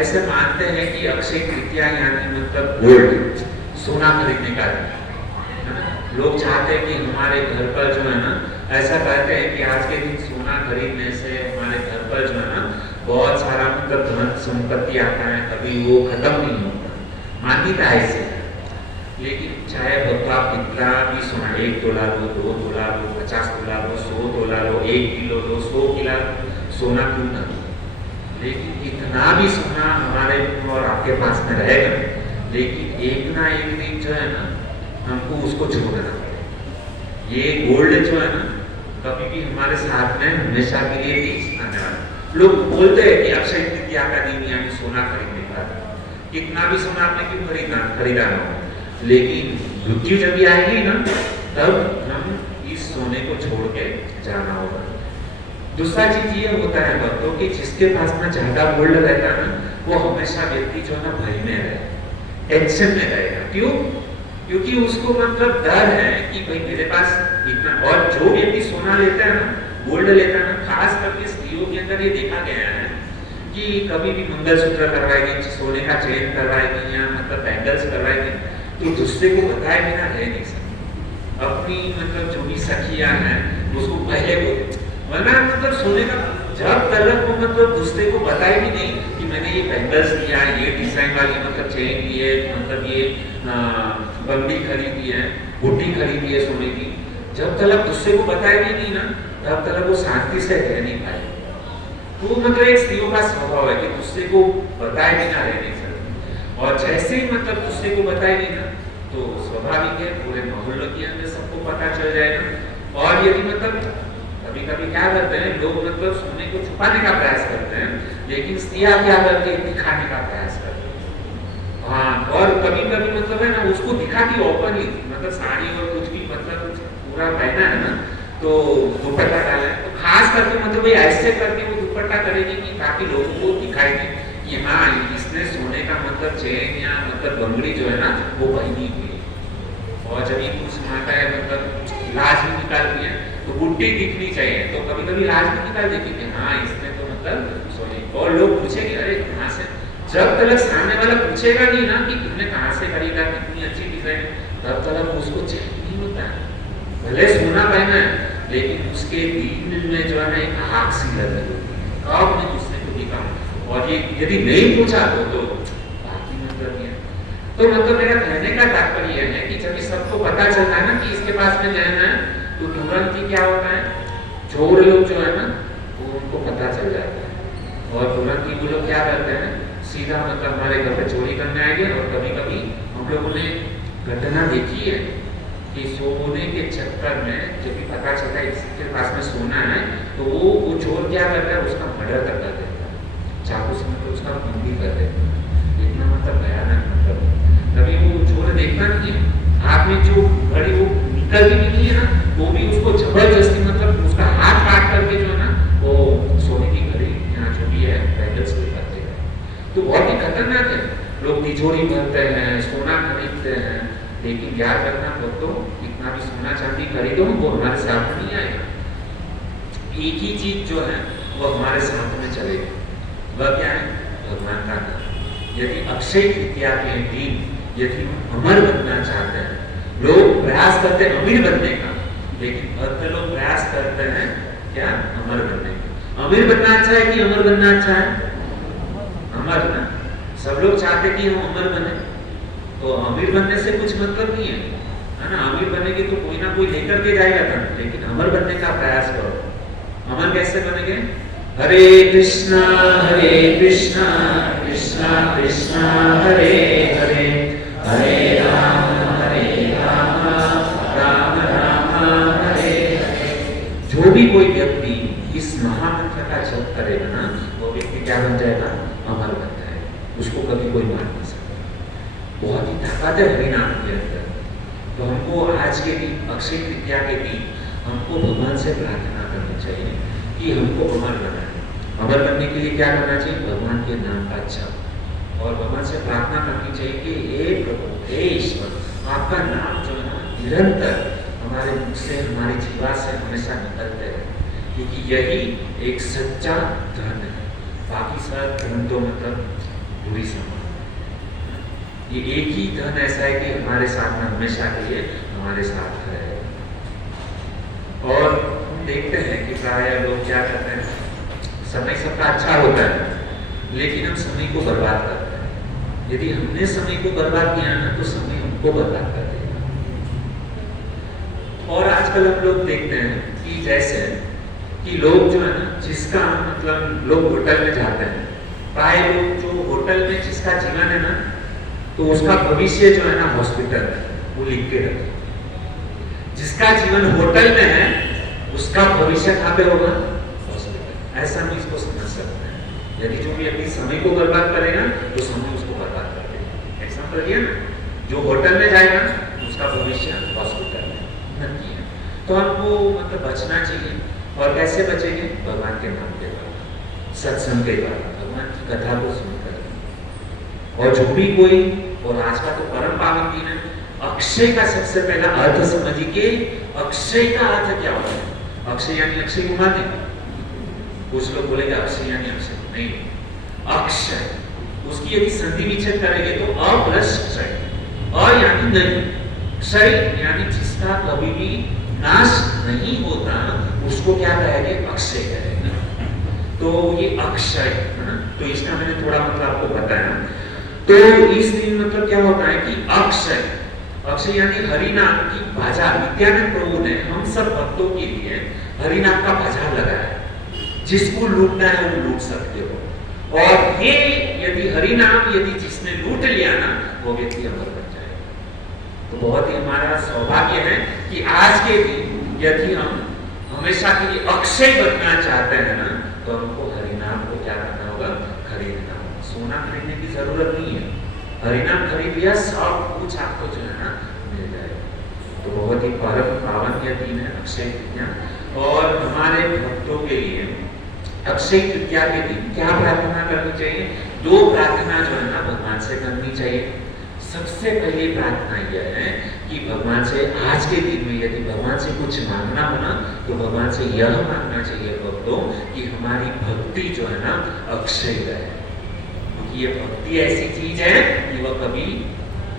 ऐसे मानते हैं कि अक्षय तृतीया यानी मतलब गोल्ड, सोना खरीदने का दिन। लोग चाहते हैं कि हमारे घर पर जो है ना, ऐसा कहते हैं कि आज के दिन सोना खरीदने से हमारे घर पर जो है ना बहुत सारा मतलब धन संपत्ति आता है, कभी वो खत्म नहीं होता, मान्यता ऐसे है। लेकिन चाहे भगवा कितना भी सोना, 1 तोला लो, 2 तोला लो, 50 तोला लो, 100 तोला लो, 1 किलो लो, 100 किलो सोना क्यों ना, लेकिन इतना भी सोना हमारे और आपके पास में रहेगा, लेकिन एक ना एक दिन जो है ना हमको उसको छोड़ना पड़ेगा। ये गोल्ड जो है ना कभी भी हमारे साथ में हमेशा के लिए नहीं आने वाला। लोग बोलते हैं कि अक्षय तृतीया का दिन यानी सोना खरीदने का, कितना भी सोना आपने क्यों खरीदा ना हो, लेकिन मृत्यु जब भी आएगी ना तब हम इस सोने को छोड़ के जाना होगा। दूसरा चीज ये होता है भक्तों कि जिसके पास में ज्यादा गोल्ड रहता है ना वो हमेशा व्यक्ति जो है ना भय में रहे, टेंशन में रहेगा। क्यों? क्योंकि उसको मतलब डर है कि भाई मेरे पास इतना। और जो व्यक्ति सोना लेता है ना, गोल्ड लेता है ना, खास करके स्त्रियों के अंदर ये देखा गया है कि कभी भी मंगलसूत्र करवाएगी, सोने का चेन करवाएगी या मतलब बैंगल्स करवाएगी तो दूसरे को बताए बिना रह नहीं सकती। अपनी मतलब जो भी सखियां हैं उसको पहले बोले, वरना मतलब सोने का जब तलक वो मतलब दूसरे को बताए भी नहीं कि मैंने ये बैंगल्स लिया, ये डिजाइन वाली मतलब चेन ली है, मतलब ये बंदी खरीदी है, बूटी खरीदी है सोने की, जब तलक दूसरे को बताए भी नहीं ना तब तलक वो शांति से रह नहीं पाए। तो मतलब एक स्त्रियों का स्वभाव है कि दूसरे को बताए बिना रह नहीं सकती। और जैसे ही मतलब दूसरे को बताए नहीं ना तो स्वाभाविक है पूरे मोहल्ले के अंदर सबको पता चल जाएगा। और यदि मतलब कभी कभी क्या करते हैं लोग मतलब सोने को छुपाने का प्रयास करते हैं, लेकिन स्त्रियां क्या करती है दिखाने का प्रयास करती है। हाँ, और कभी कभी मतलब है ना उसको दिखाती ओपनली, मतलब साड़ी और कुछ भी मतलब पूरा पहना है ना तो दुपट्टा डाला है, तो खास करके मतलब भाई ऐसे करके वो दुपट्टा करेगी कि ताकि लोगों को दिखाई दे कि हाँ इसने सोने का मतलब चेन या मतलब बंगड़ी जो है ना वो पहनी हुई है। और जब ये कुछ माता है मतलब लाज भी निकालती है तो बुट्टी दिखनी चाहिए, तो कभी कभी लाज भी निकाल देती कि हाँ इसने तो मतलब सोने। और लोग पूछेंगे अरे कहाँ से, जब तक सामने वाला पूछेगा नहीं ना कि तुमने कहाँ से खरीदा, कितनी अच्छी डिजाइन, तब तक उसको चैन नहीं होता है। भले सोना पहना है लेकिन उसके दिल में जो है ना एक आग सी लगी होती है, कब मैं दूसरे को दिखाऊं। और ये यदि नहीं पूछा तो बाकी मतलब ये। तो मतलब मेरा कहने का तात्पर्य है कि जब सबको पता चलता है ना कि इसके पास में रहना है तो तुरंत ही क्या होता है, चोर लोग जो है ना वो उनको पता चल जाता है और तुरंत ही वो लोग क्या करते हैं सीधा मतलब हमारे घर पे चोरी करने आएंगे। और कभी कभी हम लोगों ने घटना देखी है कि सोने के चक्कर में जब भी पता चलता है इसके पास में सोना है तो वो चोर क्या करता है उसका मर्डर कर देता है, चाकू से मतलब उसका खून भी कर देता है। इतना मतलब भयानक मतलब कभी वो चोर देखता नहीं है, हाथ में जो घड़ी वो निकलती भी नहीं है ना वो भी उसको जबरदस्ती मतलब उसका हाथ काट करके जो है ना वो सोने की घड़ी यहाँ जो भी है बैंगल्स भी करते हैं। तो बहुत ही खतरनाक है। लोग तिजोरी भरते हैं, सोना खरीदते हैं, लेकिन याद रखना दोस्तों कितना भी सोना चांदी खरीदो वो हमारे साथ नहीं आएगा। एक ही चीज जो है वो हमारे साथ में चलेगा, वह क्या है भगवान का नाम। यदि अक्षय तृतीया के दिन यदि हम अमर बनना चाहते हैं, लोग प्रयास करते हैं अमीर बनने का, लेकिन भक्त लोग प्रयास करते हैं क्या अमर बनने का। अमीर बनना अच्छा है कि अमर बनना अच्छा है? अमर ना, सब लोग चाहते कि हम अमर बने, तो अमीर बनने से कुछ मतलब नहीं है ना। अमीर बनेंगे तो कोई ना कोई लेकर के जाएगा था, लेकिन अमर बनने का प्रयास करो। अमर कैसे बनेंगे? हरे कृष्णा कृष्णा कृष्णा हरे हरे, हरे राम राम राम हरे हरे। जो भी कोई व्यक्ति इस महामंत्र का जप करेगा ना वो व्यक्ति क्या बन जाएगा? अमर बन जाएगा, उसको कभी कोई मार नहीं सकता। बहुत ही ताकत है हरिनाम के अंदर। तो हमको आज के दिन अक्षय तृतीया के दिन हमको भगवान से प्रार्थना करनी चाहिए कि हमको अमर बनना है। अमर बनने के लिए क्या करना चाहिए? भगवान के नाम का जप, और भगवान से प्रार्थना करनी चाहिए कि हे प्रभु हे ईश्वर आपका नाम जो है ना निरंतर हमारे मुख से हमारी जीवा से हमेशा निकलते रहे, क्योंकि यही एक सच्चा धन है। बाकी सब धन तो मतलब बुरी समान, ये एक ही धन ऐसा है कि हमारे साथ में हमेशा के लिए हमारे साथ है। और हम देखते हैं कि प्राय लोग क्या करते हैं, समय सबका अच्छा होता है लेकिन हम समय को बर्बाद करते हैं। यदि हमने समय को बर्बाद किया ना तो समय हमको बर्बाद कर देगा। और आजकल हम लोग देखते हैं कि जैसे कि लोग जो है ना जिसका मतलब लोग होटल में जाते हैं, प्राय लोग जो होटल में जिसका जीवन है ना तो उसका भविष्य जो है ना हॉस्पिटल है, वो लिख के रखे। जिसका जीवन होटल में है उसका भविष्य कहाँ पे होगा? हॉस्पिटल। ऐसा हम इसको समझ सकते हैं। यदि जो व्यक्ति समय को बर्बाद करेगा तो समय उसको बर्बाद कर देगा। एग्जाम्पल दिया ना, जो होटल में जाएगा उसका भविष्य हॉस्पिटल में नहीं है। तो हमको मतलब बचना चाहिए। और कैसे बचेंगे? भगवान के नाम के द्वारा, सत्संग के द्वारा, भगवान की कथा को सुनकर। और जो भी कोई, और आज का तो परम पावन दिन है, अक्षय का सबसे पहला अर्थ समझिए। अक्षय का अर्थ क्या होता है? अक्षय यानी अक्षय कुमार नहीं। कुछ लोग बोलेंगे अक्षय यानी अक्षय नहीं, अक्षय उसकी यदि संधि विच्छेद करेंगे तो अ प्लस क्षय। अ यानी नहीं, क्षय यानी जिसका कभी भी नाश नहीं होता उसको क्या कहेंगे? अक्षय कहेंगे। तो ये अक्षय है ना, तो इसका मैंने थोड़ा मतलब आपको बताया। तो इस दिन मतलब क्या होता है कि अक्षय, अक्षय यानी हरिनाम की बाजार। नित्यानंद प्रभु ने हम सब भक्तों के लिए हरिनाम का बाजार लगाया है। जिसको लूटना है वो लूट सकते हो। और ये यदि हरिनाम यदि जिसने लूट लिया ना, वो व्यक्ति अमर बन जाएगा। तो बहुत ही हमारा सौभाग्य है कि आज के दिन यदि हम हमेशा के लिए अक्षय बनना चाहते हैं ना, तो हमको हरिनाम को क्या करना होगा? खरीदना होगा। सोना खरीदने की जरूरत नहीं है, हरिनाम खरीद लिया सब कुछ आपको जो है ना मिल जाएगा। तो बहुत ही परम पावन यह दिन है अक्षय तृतीया। और हमारे भक्तों के लिए अक्षय तृतीया के दिन क्या प्रार्थना करनी चाहिए? दो प्रार्थना जो है ना भगवान से करनी चाहिए। सबसे पहली प्रार्थना यह है कि भगवान से आज के दिन में यदि भगवान से कुछ मांगना हो ना, तो भगवान से यह मांगना चाहिए भक्तों कि हमारी भक्ति जो है ना अक्षय रहे। क्योंकि ये भक्ति ऐसी चीज है कि वह कभी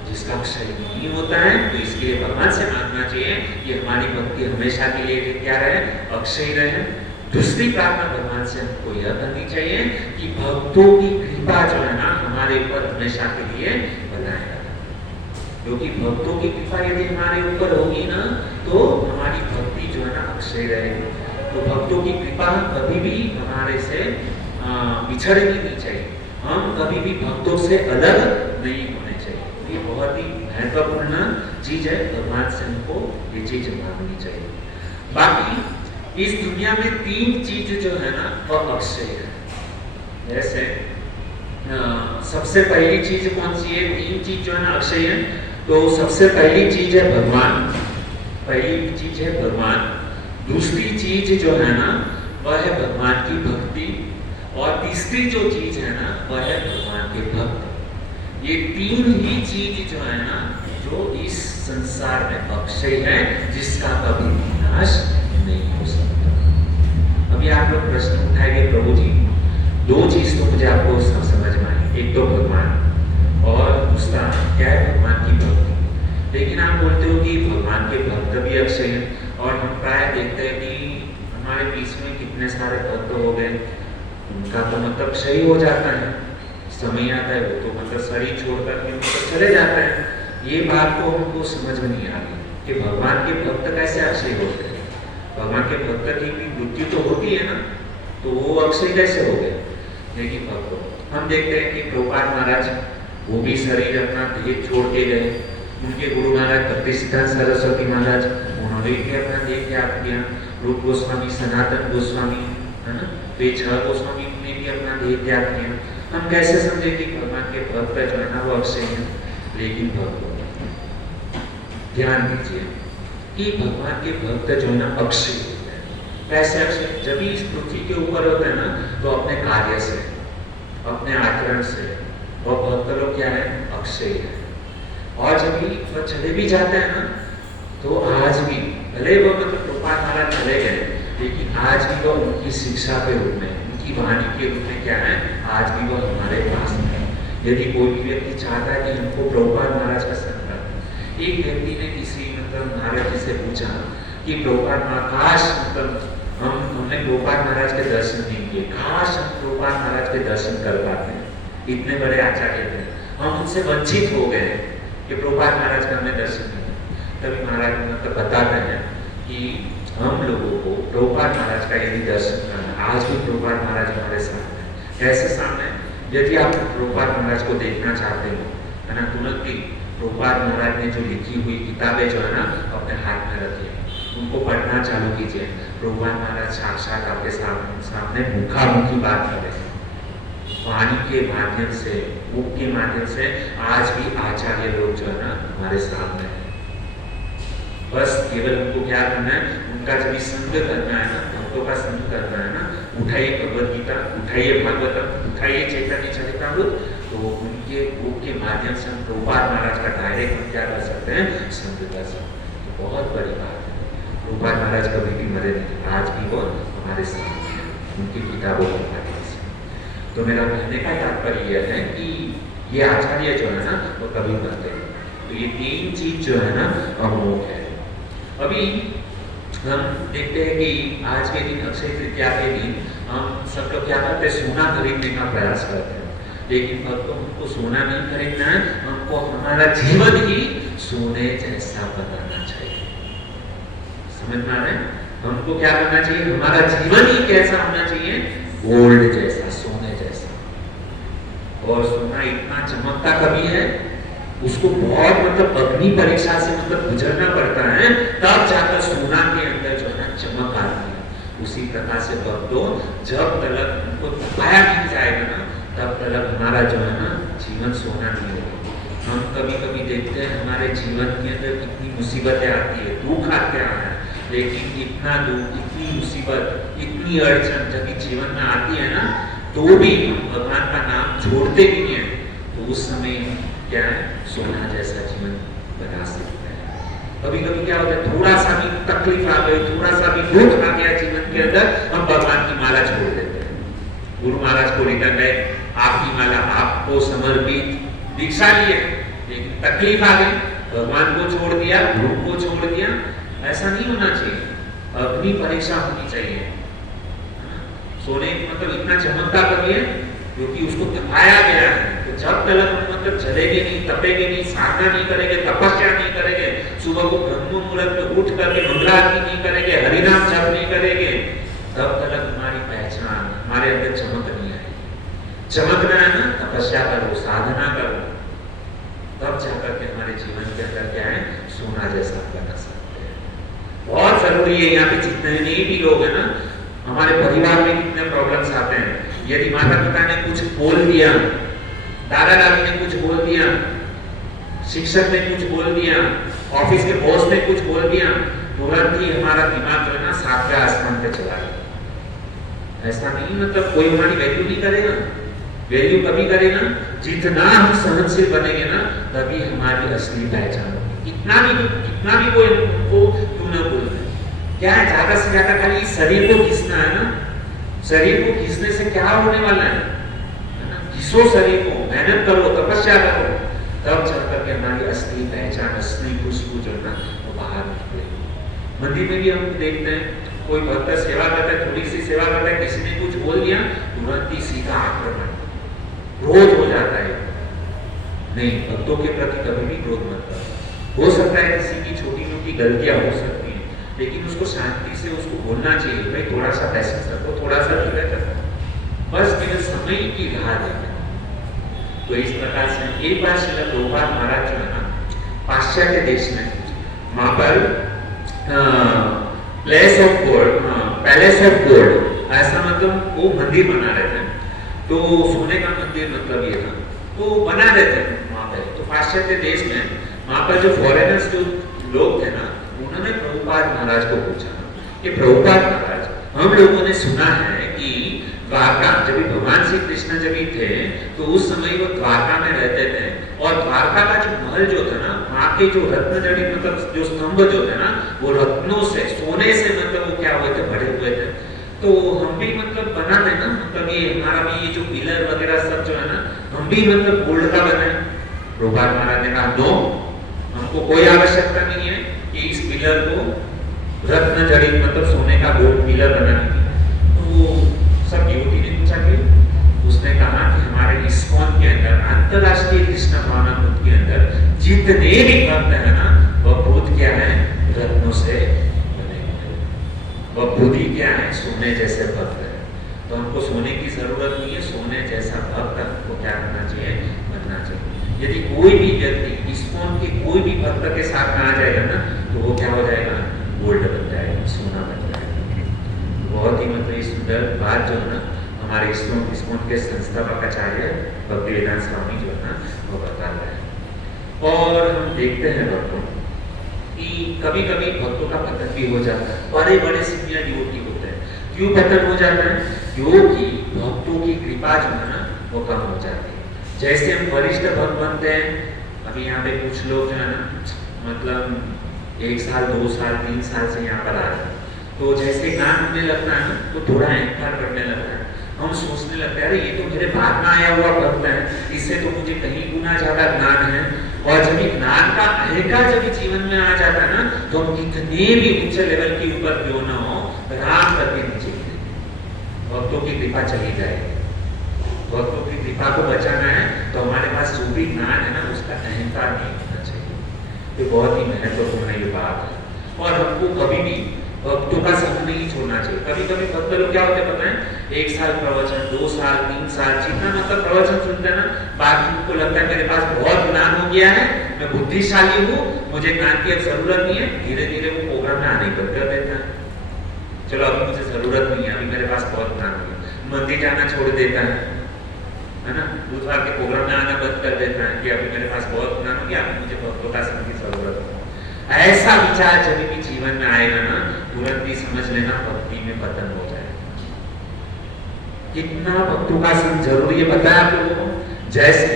जिसका अक्षय नहीं होता है, तो इसके लिए भगवान से मांगना चाहिए कि हमारी भक्ति हमेशा के लिए क्या रहे? अक्षय रहे। दूसरी प्रार्थना भगवान से हमको यह करनी चाहिए कि भक्तों की कृपा जो है ना हमारे ऊपर हमेशा के लिए बनाए रहे। क्योंकि भक्तों की कृपा यदि हमारे ऊपर होगी ना, तो हमारी भक्ति जो है ना अक्षय रहेगी। तो भक्तों की कृपा कभी भी हमारे से बिछड़नी नहीं चाहिए। हम कभी भी भक्तों से अलग नहीं होने चाहिए। ये बहुत ही महत्वपूर्ण चीज है। भगवान से हमको ये चीज मांगनी चाहिए। बाकी इस दुनिया में तीन चीज जो है ना वह अक्षय है। जैसे सबसे पहली चीज कौन सी है? तीन चीज जो है ना अक्षय है। तो सबसे पहली चीज है भगवान, पहली चीज है भगवान। दूसरी चीज जो है ना वह है भगवान की भक्ति। और तीसरी जो चीज है ना वह है भगवान के भक्त। ये तीन ही चीज जो है ना जो इस संसार में अक्षय है, जिसका कभी नाश नहीं हो सकता। अभी आप लोग प्रश्न उठाएंगे, प्रभु जी दो चीज तो मुझे आपको सब समझ में आई, एक तो भगवान और दूसरा क्या है? भगवान की भक्ति। लेकिन आप बोलते हो कि भगवान के भक्त भी अक्षय हैं। और हम प्राय देखते हैं कि हमारे बीच में कितने सारे भक्त हो गए, उनका तो मतलब क्षय हो जाता है। समय आता है वो तो मतलब शरीर छोड़कर के मतलब चले जाते हैं। ये बात को हमको समझ में नहीं आ रही कि भगवान के भक्त कैसे अक्षय होते हैं। भगवान के भक्त की भी मृत्यु तो होती है ना, तो वो अक्षय कैसे हो गए? लेकिन भक्तों हम देखते हैं कि प्रभुपाद महाराज वो भी शरीर अपना देह छोड़ के गए। उनके गुरु महाराज भक्तिसिद्धांत सरस्वती महाराज, उन्होंने भी अपना देह त्याग किया। रूप गोस्वामी, सनातन गोस्वामी, है ना, वे 6 गोस्वामी ने भी अपना देह त्याग किया। हम कैसे समझे कि भगवान के भक्त जो है ना वो अक्षय है? लेकिन भक्तों ध्यान दीजिए कि भगवान के भक्त जो है ना अक्षय होते हैं। कैसे अक्षय? जब भी इस पृथ्वी के ऊपर होते हैं ना, तो अपने कार्य से, अपने आचरण से वो भक्त लोग क्या है? अक्षय है। और जब भी वो चले भी जाते हैं ना, तो आज भी भले वो मतलब प्रभुपाद महाराज चले गए, लेकिन आज भी वो उनकी शिक्षा के रूप में, उनकी वाणी के रूप में क्या है? आज भी वो हमारे पास है। यदि कोई भी व्यक्ति चाहता है कि हमको प्रभुपाद महाराज का संग, एक व्यक्ति ने किसी मतलब महाराज जी से पूछा कि प्रभुपाद काश मतलब हमने प्रभुपाद महाराज के दर्शन नहीं किए, काश हम प्रभुपाद महाराज के दर्शन कर पाते हैं। इतने बड़े आचार्य थे, हम उनसे वंचित हो गए कि प्रभुपाद महाराज का हमें दर्शन नहीं। तभी महाराज मतलब बताते हैं कि हम लोगों को प्रभुपाद महाराज का यदि दर्शन करना, आज भी प्रभुपाद महाराज हमारे सामने। कैसे सामने? यदि आप प्रभुपाद महाराज को देखना चाहते हो है ना, तुरंत ही प्रभुपाद महाराज ने जो लिखी हुई किताबें जो है ना अपने हाथ में रखिए, उनको पढ़ना चालू कीजिए। प्रभुपाद महाराज साक्षात आपके सामने मुखामुखी बात कर रहे हैं, वाणी के माध्यम से, मुख के माध्यम से। आज भी आचार्य लोग जो है ना हमारे सामने हैं, बस केवल उनको क्या करना है, उनका जब संग करना है ना, भक्तों का संग करना है ना, उठाइए भगवद गीता, उठाइए भागवतम, उठाइए चैतन्य चरितामृत, तो उनके मुख के माध्यम से हम प्रभुपाद महाराज का डायरेक्ट हम क्या कर सकते हैं, संग कर सकते हैं। तो बहुत बड़ी बात है। प्रभुपाद महाराज कभी भी मरे नहीं, आज भी वो हमारे सामने हैं, उनकी किताबों के माध्यम से। तो मेरा कहने का तात्पर्य यह है कि ये आचार्य जो है ना वो कभी मरते हैं। तो ये तीन चीज जो है ना अमोघ है। अभी हम देखते हैं कि आज के दिन, अक्षय तृतीया के दिन, हम सब लोग क्या करते हैं, सोना खरीदने का प्रयास करते हैं। लेकिन भक्तों, हमको सोना नहीं खरीदना है, हमको हमारा जीवन ही सोने जैसा बनाना चाहिए। समझ में आ रहा है? हमको क्या करना चाहिए, हमारा जीवन ही कैसा होना चाहिए, गोल्ड जैसा, सोने जैसा। और सोना इतना चमकता कभी है, उसको बहुत मतलब अग्नि परीक्षा से मतलब गुजरना पड़ता है, तब जाकर सोना के अंदर जो है ना चमक आती है। उसी प्रकार से भक्तों, जब तक हमको तपाया नहीं जाएगा ना, तब तक हमारा जो है ना जीवन सोना नहीं होगा। हम कभी कभी देखते हैं हमारे जीवन के अंदर कितनी मुसीबतें आती है, दुख आते हैं, लेकिन इतना दुख, इतनी मुसीबत, इतनी अड़चन जब जीवन में आती है ना, तो भी हम भगवान का नाम छोड़ते नहीं है। तो उस समय क्या है, सोना जैसा जीवन बना सकते हैं। कभी कभी क्या होता है, थोड़ा सा भी तकलीफ आ गई, थोड़ा सा भी दुख आ गया जीवन के अंदर, हम भगवान की माला छोड़ देते हैं। गुरु महाराज को रिटर्न है, आपकी माला आपको समर्पित, दीक्षा लिए, लेकिन तकलीफ आ गई, भगवान को छोड़ दिया, गुरु को छोड़ दिया। ऐसा नहीं होना चाहिए। अग्नि परीक्षा होनी चाहिए। सोने मतलब इतना चमकता कभी है क्योंकि उसको तपाया गया है। तो जब तक हम मतलब जलेंगे नहीं, तपेंगे नहीं, साधना नहीं करेंगे, तपस्या नहीं करेंगे, सुबह को ब्रह्म मुहूर्त में उठ करके मंगला आरती नहीं करेंगे, हरिनाम जप नहीं करेंगे, तब तक हमारी पहचान, हमारे अंदर चमक नहीं आएगी। चमकना है ना, तपस्या करो, साधना करो, तब जाकर के हमारे जीवन के अंदर क्या है, सोना जैसा बना सकते हैं। बहुत जरूरी है। यहाँ पे जितने भी लोग हैं ना, हमारे परिवार में कितने प्रॉब्लम्स आते हैं। यदि माता पिता ने कुछ बोल दिया, दादा दादी ने कुछ बोल दिया, शिक्षक ने कुछ बोल दिया, ऑफिस के बॉस ने कुछ बोल दिया, तुरंत ही हमारा दिमाग जो है ना 7वें आसमान पे चला गया। ऐसा नहीं मतलब कोई हमारी वैल्यू नहीं करेगा, वैल्यू कभी करेगा जितना हम सहनशील बनेंगे ना, तभी हमारी असली पहचान होगी। कितना भी कोई हमको क्यों ना बोले, क्या है, ज्यादा से ज्यादा खाली शरीर को घिसना है ना। शरीर को घिसने से क्या होने वाला है ना, घिसो शरीर को, मेहनत करो, तपस्या करो, तब जाकर के हमारी असली पहचान, असली खुशबू जो है ना वो बाहर निकलेगी। मंदिर में भी हम देखते हैं, कोई भक्त सेवा करता है, थोड़ी सी सेवा करता है, किसी ने कुछ बोल दिया, तुरंत ही सीधा आक्रमण, क्रोध हो जाता है। नहीं, भक्तों के प्रति कभी भी क्रोध मत करो। हो सकता है किसी की छोटी मोटी गलतियां हो सकती है, लेकिन उसको शांति से उसको बोलना चाहिए, भाई थोड़ा सा पैसेंस रखो, थोड़ा सा धीरज रखो, बस केवल समय की राह देखो। तो इस प्रकार से एक बार श्रील प्रभुपाद महाराज जो है ना पाश्चात्य देश में, वहां पर पैलेस ऑफ गोल्ड ऐसा मतलब वो मंदिर बना रहे थे। तो सोने का मंदिर मतलब ये था, तो बना रहे थे वहां पे। तो पाश्चात्य देश में वहां पर जो फॉरेनर्स जो लोग थे ना, उन्होंने प्रभुपाद महाराज को पूछा कि प्रभुपाद महाराज, हम लोगों ने सुना है कि द्वारका, जब भगवान श्री कृष्ण जब थे तो उस समय वो द्वारका में रहते थे, और द्वारका का जो महल जो था ना, वहाँ के जो रत्न जड़ित मतलब जो स्तंभ जो थे ना, वो रत्नों से, सोने से मतलब वो क्या हुए थे, भरे हुए थे। तो हम भी मतलब बना दे ना, मतलब ये हमारा भी ये जो पिलर वगैरह सब जो है ना, हम भी मतलब गोल्ड का बनाए। प्रभुपाद महाराज ने कहा नो, हमको कोई आवश्यकता नहीं है कि इस पिलर को रत्न जड़ित मतलब सोने का गोल्ड पिलर बनाने की। तो सब युवती ने पूछा क्यों? उसने कहा कि हमारे इस्कॉन के अंदर, अंतरराष्ट्रीय कृष्ण भावनामृत के अंदर जितने भी भक्त है ना, वह बुद्ध क्या है, रत्नों से बने हुए, वह बुद्ध ही क्या है, सोने जैसे भक्त है। तो हमको सोने की जरूरत नहीं है, सोने जैसा भक्त हमको क्या करना चाहिए, बनना चाहिए। यदि कोई भी व्यक्ति इस्कॉन के कोई भी भक्त के साथ में आ जाएगा ना, तो वो क्या हो जाएगा, गोल्ड बन जाएगा, सोना बन जाएगा। बहुत ही मतलब सुंदर बात जो है ना हमारे इस्कॉन के संस्थापक आचार्य भक्तिवेदांत स्वामी जो है ना वो बता रहे हैं। और हम देखते हैं भक्तों कि कभी कभी भक्तों का पतन भी हो जाता है, बड़े बड़े सीनियर डिवोटी होते हैं। क्यों पतन हो जाता है? क्योंकि भक्तों की कृपा जो है ना वो कम हो जाती है। जैसे हम वरिष्ठ भक्त बनते हैं, अभी यहाँ पे कुछ लोग जो है ना मतलब 1 साल 2 साल 3 साल से यहाँ पर आ रहे हैं, तो जैसे ज्ञान होने लगता है ना तो थोड़ा अहंकार करने लगता है। हम सोचने लगते हैं अरे ये तो मेरे बाद में आया हुआ भक्त है, इससे तो मुझे कहीं गुना ज्यादा ज्ञान है। और जब ज्ञान का अहंकार जब जीवन में आ जाता है ना, तो हम कितने भी उच्च लेवल के ऊपर क्यों ना हो, राम करके नीचे गिरेंगे। भक्तों की कृपा चली जाएगी। भक्तों की कृपा को बचाना है तो हमारे पास जो भी ज्ञान है ना उसका अहंकार नहीं होना चाहिए। ये बहुत ही महत्वपूर्ण ये बात है। और हमको कभी भी भक्तों का संग नहीं छोड़ना चाहिए। कभी कभी भक्त लोग क्या होते हैं पता है, 1 साल प्रवचन, 2 साल 3 साल जितना मतलब प्रवचन सुनते हैं ना, बाद में उनको लगता है मेरे पास बहुत ज्ञान हो गया है, मैं बुद्धिशाली हूँ, मुझे ज्ञान की अब जरूरत नहीं है। धीरे धीरे वो प्रोग्राम में आने बंद कर देता है। चलो अभी मुझे जरूरत नहीं है, अभी मेरे पास बहुत ज्ञान हो गया, मंदिर जाना छोड़ देता है ना, बुधवार के प्रोग्राम में आना बंद कर देता है कि अभी मेरे पास बहुत ज्ञान हो गया, अभी मुझे भक्तों का संग की जरूरत है। ऐसा विचार जब भी जीवन में आएगा ना, तुरंत ही समझ लेना भक्ति में पतन हो जाएगा। कितना भक्तों का संग जरूरी है बताया आप लोगों को। जैसे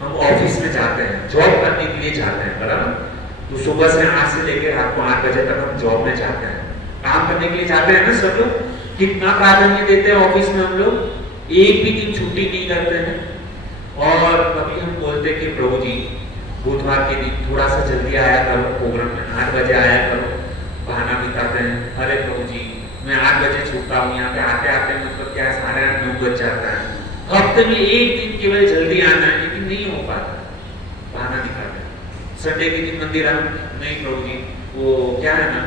हम ऑफिस में जाते हैं, जॉब करने के लिए जाते हैं, बराबर, तो सुबह से 8 से लेकर रात को 8 बजे तक हम जॉब में जाते हैं, काम करने के लिए जाते हैं ना सब लोग। कितना प्राधान्य देते हैं ऑफिस में हम लोग, एक भी दिन छुट्टी नहीं करते हैं। और कभी हम बोलते हैं कि प्रभु जी बुधवार के दिन थोड़ा सा जल्दी आया करो, प्रोग्राम में 8 बजे आया करो, बहाना बिताते हैं, अरे प्रभु जी मैं 8 बजे छूटता हूँ, यहाँ पे आते आते मतलब क्या 8:30 9 बज जाता है। हफ्ते में एक दिन केवल जल्दी आना है, लेकिन नहीं हो पाता, बहाना दिखाते हैं। संडे के दिन मंदिर आना, नहीं प्रभु जी वो क्या है ना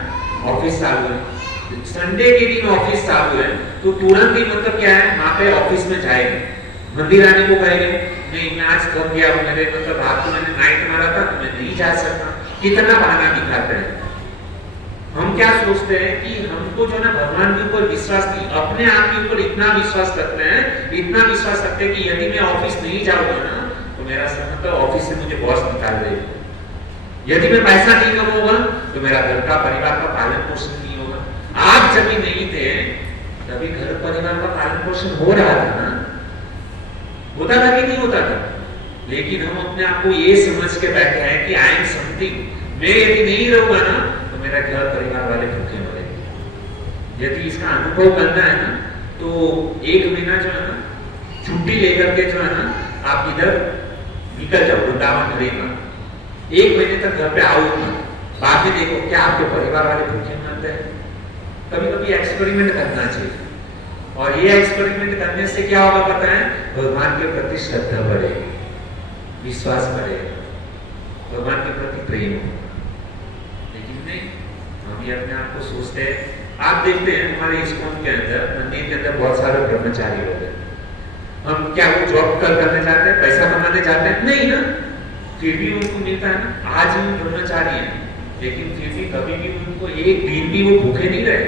ऑफिस चालू है। संडे के दिन ऑफिस चालू है तो तुरंत ही मतलब क्या है वहाँ पे ऑफिस में जाएंगे, मंदिर आने को कहेंगे नहीं मैं आज थक गया हूँ, मेरे मतलब रात को मैंने नाइट मारा था तो मैं नहीं जा सकता। कितना बहाना दिखाते हैं। हम क्या सोचते हैं कि हमको जो ना भगवान के ऊपर विश्वास नहीं, अपने आप के ऊपर इतना विश्वास रखते हैं, इतना विश्वास रखते हैं कि यदि मैं ऑफिस नहीं जाऊंगा ना तो मेरा मतलब ऑफिस से मुझे बॉस निकाल देगा। यदि मैं पैसा नहीं कमाऊंगा तो मेरा घर का परिवार का पालन पोषण नहीं होगा। आप जब भी नहीं थे तभी घर परिवार का पालन पोषण हो रहा था ना, होता था कि नहीं होता था। लेकिन हम अपने आप को ये समझ के बैठे हैं कि आई एम समथिंग, मैं यदि नहीं रहूंगा ना तो मेरा घर परिवार वाले भूखे मरेंगे। यदि इसका अनुभव करना है ना तो 1 महीना जो है ना छुट्टी लेकर के जो है ना आप इधर निकल जाओ, वृंदावन करेगा, 1 महीने तक घर पे आओ ना, बाद में देखो क्या आपके परिवार वाले भूखे मरते हैं। कभी कभी एक्सपेरिमेंट करना चाहिए। और ये एक्सपेरिमेंट करने से क्या होगा पता है, भगवान के प्रति श्रद्धा बढ़ेगी, विश्वास बढ़ेगा, भगवान के प्रति प्रेम होगा। लेकिन नहीं, हम ये अपने आप को सोचते हैं। आप देखते हैं हमारे इस्कॉन के अंदर, मंदिर के अंदर बहुत सारे ब्रह्मचारी लोग हैं। हम क्या वो जॉब करने जाते हैं, पैसा कमाने जाते हैं? नहीं ना, फिर भी उनको मिलता है ना। आज हम ब्रह्मचारी हैं लेकिन फिर भी कभी भी उनको एक दिन भी वो भूखे नहीं रहे।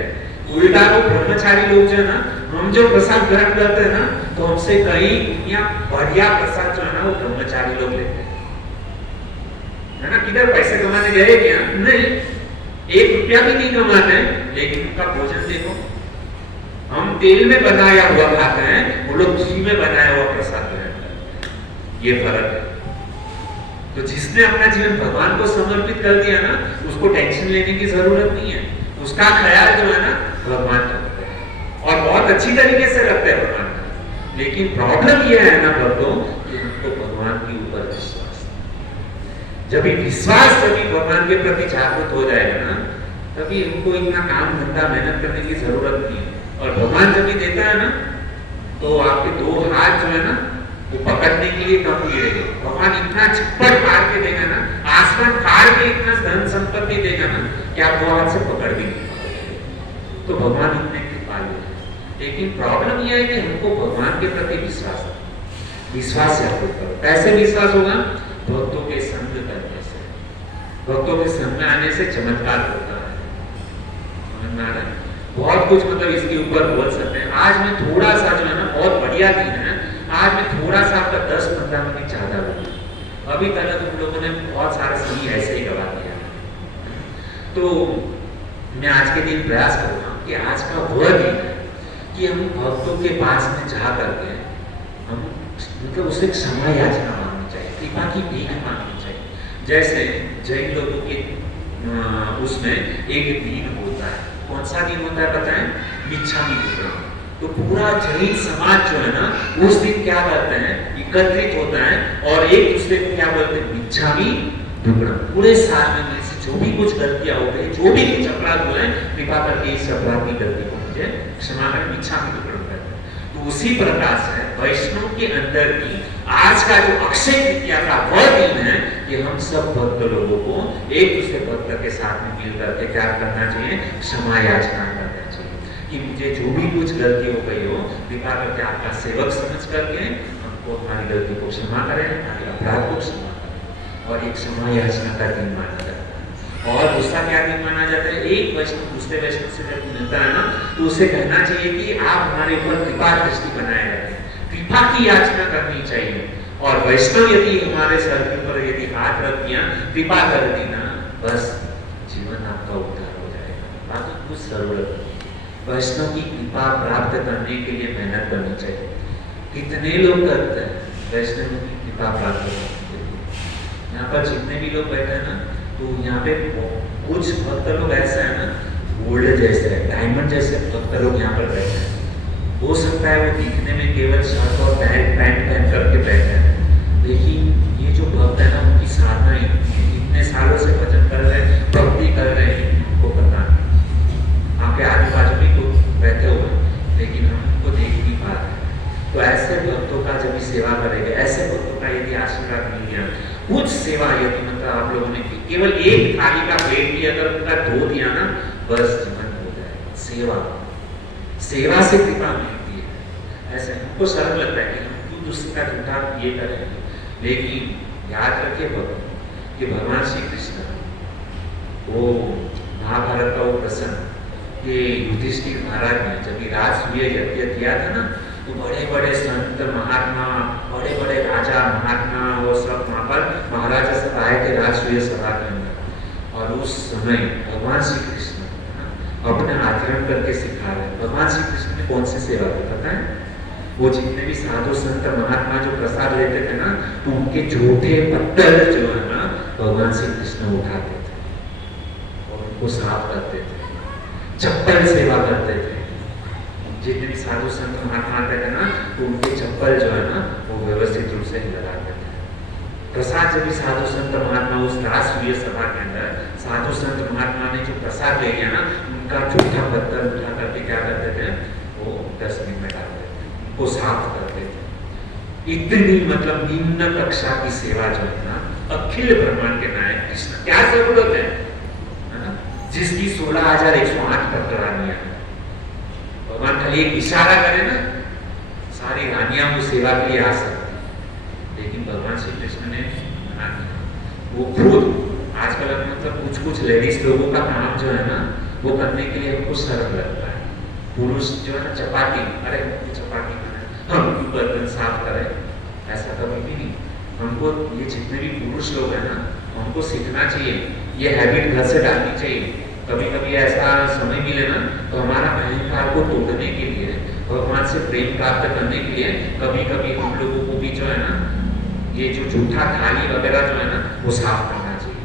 उल्टा वो ब्रह्मचारी लोग जो है ना, हम जो प्रसाद ग्रहण करते हैं ना तो हमसे कहीं दुनिया बढ़िया प्रसाद जो है ना वो ब्रह्मचारी लोग लेते हैं, है ना। किधर पैसे कमाने गए क्या? नहीं, 1 रुपया भी नहीं कमाते हैं, लेकिन उनका भोजन देखो। हम तेल में बनाया हुआ खाते हैं, वो लोग घी में बनाया हुआ प्रसाद ग्रहण करते हैं। ये फर्क है। तो जिसने अपना जीवन भगवान को समर्पित कर दिया ना, उसको टेंशन लेने की जरूरत नहीं है। उसका ख्याल जो है ना भगवान रखते हैं और बहुत अच्छी तरीके से रखते हैं भगवान का। लेकिन प्रॉब्लम यह है ना भक्तों कि हमको भगवान के ऊपर विश्वास, जब भी विश्वास जब भी भगवान के प्रति जागृत हो जाएगा ना, तभी हमको इतना काम धंधा मेहनत करने की जरूरत नहीं है। और भगवान जब भी देता है ना तो आपके 2 हाथ जो है ना वो पकड़ने के लिए कम गिरेंगे। भगवान इतना छप्पर फाड़ के देगा ना, आसमान फाड़ के इतना धन संपत्ति देगा ना कि आप 2 हाथ से पकड़ भी नहीं पाओगे। तो भगवान इतने कृपालु है। लेकिन प्रॉब्लम यह है कि हमको भगवान के प्रति विश्वास जागृत करो। कैसे विश्वास होगा? भक्तों के संग करने से, भक्तों के संग में आने से चमत्कार होता है। समझ में आ रहा है? बहुत कुछ मतलब इसके ऊपर बोल सकते हैं। आज मैं थोड़ा सा जो है ना, बहुत बढ़िया दिन है, आज मैं थोड़ा सा आपका 10-15 मिनट ज्यादा बोलूँ। अभी तक तुम लोगों ने बहुत सारा समय ऐसे ही गवा दिया। तो मैं आज के दिन प्रयास करूँगा कि आज का वह दिन है कि हम भक्तों के पास में जा करके हम मतलब उसे क्षमा याचना मांगनी चाहिए, कृपा की भीख मांगनी चाहिए। जैसे जैन लोगों के उसमें एक दिन होता है। कौन सा दिन होता है बताएं? मिच्छामी दुक्कड़म। तो पूरा जैन समाज जो है ना, उस दिन क्या करते हैं, एकत्रित होता है और एक दूसरे को क्या बोलते हैं, मिच्छामी दुक्कड़म। पूरे साल में से जो भी कुछ गलतियां हो गई, जो भी कुछ अपराध हुए, कृपा करके इस अपराध की गलती को मुझे क्षमा कर, मिच्छामी दुक्कड़म करते हैं। तो उसी प्रकार से वैष्णव के अंदर भी आज का जो अक्षय तृतीया का वह दिन है कि हम सब भक्त लोगों को एक दूसरे भक्त के साथ में मिल करके क्या करना चाहिए, क्षमा याचना करना चाहिए कि मुझे जो भी कुछ गलती हो गई हो, कृपा करके आपका सेवक समझ करके हमको हमारी गलती को क्षमा करें, हमारे अपराध को क्षमा करें। और एक क्षमा याचना का दिन माना जाता है। और दूसरा क्या दिन माना जाता है, एक वैष्णव दूसरे वैष्णव से जब मिलता है ना, तो उसे कहना चाहिए कि आप हमारे ऊपर कृपा दृष्टि बनाए रखें, कृपा की याचना करनी चाहिए। और वैष्णव यदि हमारे सर के ऊपर यदि हाथ रख दिया, कृपा कर दी ना, बस जीवन आपका उद्धार हो जाएगा। बात कुछ सरल। वैष्णव की कृपा प्राप्त करने के लिए मेहनत करनी चाहिए। कितने लोग करते हैं वैष्णव की कृपा प्राप्त करने के लिए? यहाँ पर जितने भी लोग बैठे हैं ना, तो यहाँ पे कुछ भक्त लोग ऐसा है ना, गोल्ड जैसे है, डायमंड जैसे भक्त लोग यहाँ पर बैठे हैं। हो सकता है वो दिखने में केवल शर्ट और पैंट पहन करके बैठे हैं, लेकिन ये जो भक्त है ना, उनकी साधना इतने सालों से भजन कर रहे हैं, भक्ति कर रहे हैं, उनको पता नहीं। आपके आजू बाजू भी तो बैठे हुए, लेकिन हम उनको देख नहीं पा रहे। तो ऐसे भक्तों का जब सेवा करेंगे, ऐसे भक्तों का यदि आशीर्वाद मिल गया, कुछ सेवा यदि मतलब आप लोगों ने केवल एक थाली का पेट भी अगर उनका धो दिया ना, बस जीवन हो जाएगा। सेवा से कृपा मिलती है। ऐसे हमको सरल लगता है कि हम क्यों दूसरे का झूठा ये करेंगे, लेकिन याद रखिए कि भगवान श्री कृष्ण वो महाभारत का वो प्रसंग कि युधिष्ठिर महाराज ने जब राजसूय यज्ञ किया था ना, तो बड़े बड़े संत महात्मा, बड़े बड़े राजा महात्मा वो सब वहाँ पर महाराजा सब आए थे राजसूय सभा के अंदर। और उस समय भगवान श्री कृष्ण अपने आचरण करके सिखा रहे हैं। भगवान श्री कृष्ण ने कौन सी सेवा की पता है? वो जितने भी साधु संत महात्मा जो प्रसाद लेते थे ना, तो उनके झूठे पत्थर जो है ना, भगवान श्री कृष्ण उठाते थे और उनको साफ करते थे, चप्पल सेवा करते थे। जितने भी साधु संत महात्मा आते थे ना, तो उनके चप्पल जो है ना, वो व्यवस्थित रूप से लगाते थे। प्रसाद जब भी साधु संत महात्मा उस राजसूय सभा के अंदर साधु संत महात्मा ने जो प्रसाद ले लिया ना, उनका झूठा पत्थर उठा करके क्या करते थे, वो डस्टबिन में डाल देते थे, उनको साफ करते थे। इतनी मतलब निम्न कक्षा की सेवा जो है ना, अखिल ब्रह्मांड के नायक कृष्ण क्या जरूरत है ना, जिसकी 16,108 पत्ररानियां, भगवान खाली एक इशारा करे ना, सारी रानियां वो सेवा के लिए आ सकती। लेकिन भगवान श्री कृष्ण ने मना किया। वो खुद आजकल मतलब कुछ लेडीज लोगों का काम जो है ना, वो करने के लिए हमको शर्म लगता है। पुरुष जो है ना, चपाती, अरे चपाती हम क्यों बर्तन साफ करें, ऐसा कभी भी नहीं। हमको ये जितने भी पुरुष लोग हैं ना, हमको सीखना चाहिए, ये हैबिट घर से डालनी चाहिए। कभी कभी ऐसा समय मिले ना, तो हमारा अहंकार को तोड़ने के लिए, भगवान से प्रेम प्राप्त करने के लिए कभी कभी हम लोगों को भी जो है ना, ये जो जूठा थाली वगैरह जो है ना, वो साफ करना चाहिए।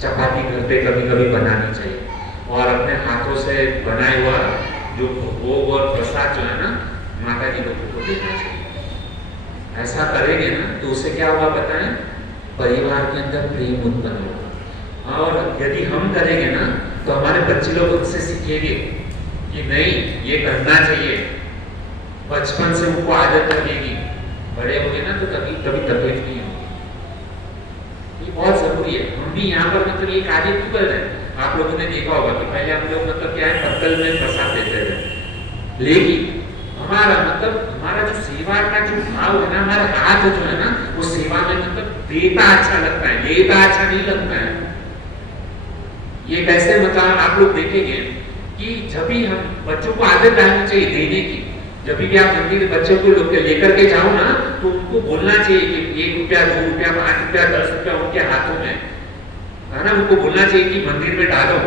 चपाती घर पे कभी कभी बनानी चाहिए और अपने हाथों से बनाया हुआ जो भोग और प्रसाद जो है ना, माता जी लोगों को देना चाहिए। ऐसा करेंगे ना, तो उससे क्या होगा पता है, परिवार के अंदर प्रेम उत्पन्न होगा। और यदि हम करेंगे ना, तो हमारे बच्चे लोग उससे सीखेंगे कि नहीं, ये करना चाहिए। बचपन से उनको आदत लगेगी, बड़े होंगे ना तो कभी तकलीफ नहीं होगी। ये बहुत जरूरी है। हम भी यहाँ पर मतलब ये कार्य क्यों कर रहे हैं? आप लोगों ने देखा होगा कि पहले हम लोग मतलब क्या है, पत्तल में प्रसाद देते थे, लेकिन हमारा जो सेवा का जो भाव है ना, हमारा हाथ जो है ना, वो सेवा में मतलब देता अच्छा लगता है, लेता अच्छा नहीं लगता है। ये कैसे मतलब आप लोग देखेंगे कि जब भी हम बच्चों को आदत डालनी चाहिए देने की। जब भी आप मंदिर में बच्चों को लेकर के जाओ ना, तो उनको बोलना चाहिए कि 1 रुपया 2 रुपया 5 रुपया 10 रुपया उनके हाथों में है ना, उनको बोलना चाहिए कि मंदिर में डालो,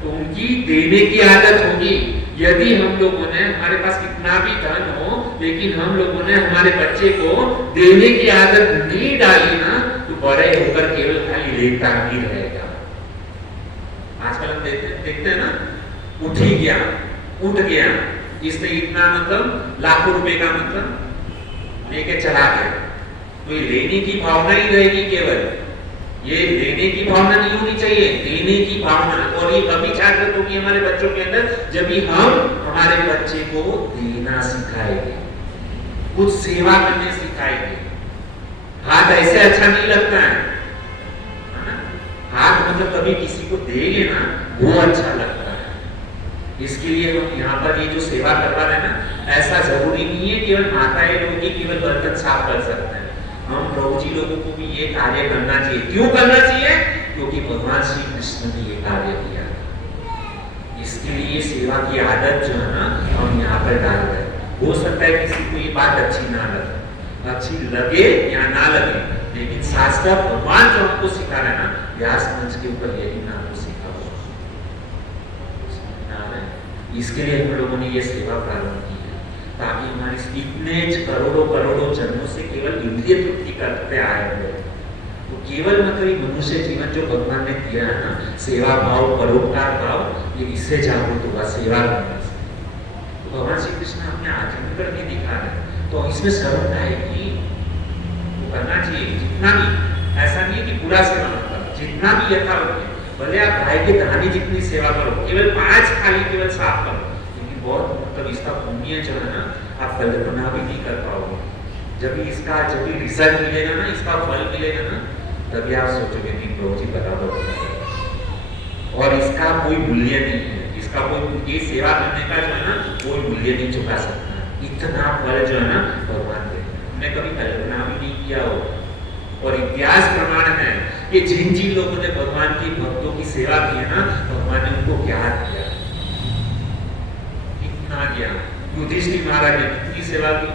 तो उनकी देने की आदत होगी। यदि हम लोगों ने, हमारे पास कितना भी धन हो, लेकिन हम लोगों ने हमारे बच्चे को देने की आदत नहीं डाली ना, तो बड़े होकर केवल खाली लेता ही रहेगा। आजकल हम देखते हैं ना, उठ गया, इसने इतना मतलब लाखों रुपए का मतलब लेके चला गया, तो ये लेने की भावना ही रहेगी केवल। ये लेने की भावना नहीं होनी चाहिए, देने की भावना। और ये कभी जागृत होगी हमारे बच्चों के अंदर जब भी हम हमारे बच्चे को देना सिखाएंगे, कुछ सेवा करने सिखाएंगे। हाथ ऐसे अच्छा नहीं लगता है ना, हाथ मतलब कभी किसी को देंगे ना, वो अच्छा लगता है। इसके लिए हम यहाँ पर ये जो सेवा करवा रहे हैं ना, ऐसा जरूरी नहीं है केवल माताएं लोग ही केवल बर्तन साफ कर सकते हैं। हम प्रभु जी लोगों को भी ये कार्य करना चाहिए। क्यों करना चाहिए? क्योंकि भगवान श्री कृष्ण ने ये कार्य किया। इसके लिए सेवा की आदत जो है ना, हम यहाँ पर डाल रहे हैं। हो सकता है किसी को ये बात अच्छी ना लगे, अच्छी लगे या ना लगे, लेकिन शास्त्र भगवान जो हमको सिखा रहे हैं ना, व्यास मंच के ऊपर यही ना हमको सिखा हुआ। इसके लिए हम लोगों ने ये सेवा प्रारंभ की है, ताकि हमारे इतने करोड़ों जन्मों से केवल इंद्रिय तृप्ति करते आए हुए, तो केवल मतलब मनुष्य जीवन जो भगवान ने दिया है ना, सेवा भाव, परोपकार भाव, ये इससे जागृत हुआ सेवा करने से। तो भगवान श्री कृष्ण अपने आचरण करके दिखा रहे हैं, तो इसमें सरलता है कि करना चाहिए जितना भी। ऐसा नहीं है कि पूरा सेवा मतलब जितना भी यथावत है, भले आप भाई के दानी जितनी सेवा करो, केवल 5 थाली केवल साफ करो, लेकिन बहुत मतलब इसका पुण्य जो है ना, आप कल्पना भी नहीं कर पाओगे। जब भी रिजल्ट मिलेगा ना, इसका फल मिलेगा ना, तभी आप सोचोगे कि प्रभु जी बराबर। और इसका कोई मूल्य नहीं है, इसका कोई, ये सेवा करने का जो है ना, कोई मूल्य नहीं चुका सकता। इतना फल जो है ना भगवान दे, हमने कभी कल्पना भी नहीं किया हो। और इतिहास प्रमाण है कि जिन लोगों ने भगवान की भक्तों की सेवा की है ना, भगवान ने उनको क्या दिया, कितना दिया। युधिष्ठिर महाराज ने कितनी सेवा की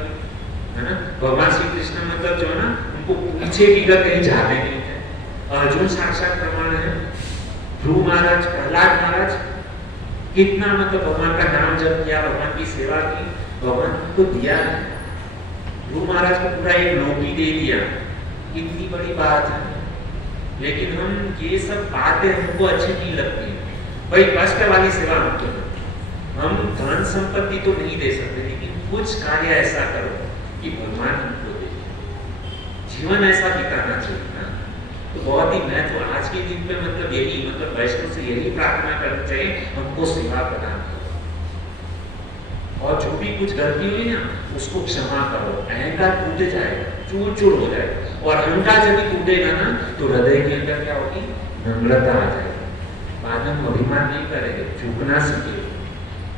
है ना। भगवान श्री कृष्ण मतलब जो है ना, उनको पीछे भी कहीं जाते नहीं थे। अर्जुन साक्षात प्रमाण है। ध्रुव महाराज, प्रहलाद महाराज, कितना मतलब भगवान का नाम जप किया, भगवान की सेवा की, भगवान को दिया। ध्रुव महाराज को पूरा एक लोक ही दे दिया, कितनी बड़ी बात है। लेकिन हम ये सब बातें हमको अच्छी नहीं लगती है। भाई कष्ट वाली सेवा हमको, हम धन संपत्ति तो नहीं दे सकते, लेकिन कुछ कार्य ऐसा करो कि भगवान हमको दे। जीवन ऐसा बिताना चाहिए ना। तो बहुत ही महत्व आज के दिन पे मतलब यही, मतलब वैष्णव से यही प्रार्थना करनी चाहिए, हमको सेवा प्रदान करो। और जो भी कुछ गलती हुई ना, उसको क्षमा करो। अहंकार टूट जाएगा, चूर चूर हो जाएगा। और अहंकार जब भी टूटेगा ना, तो हृदय के अंदर क्या होगी, नम्रता आ जाएगी। बाद में हम अभिमान नहीं करेंगे, झुकना सीखेंगे।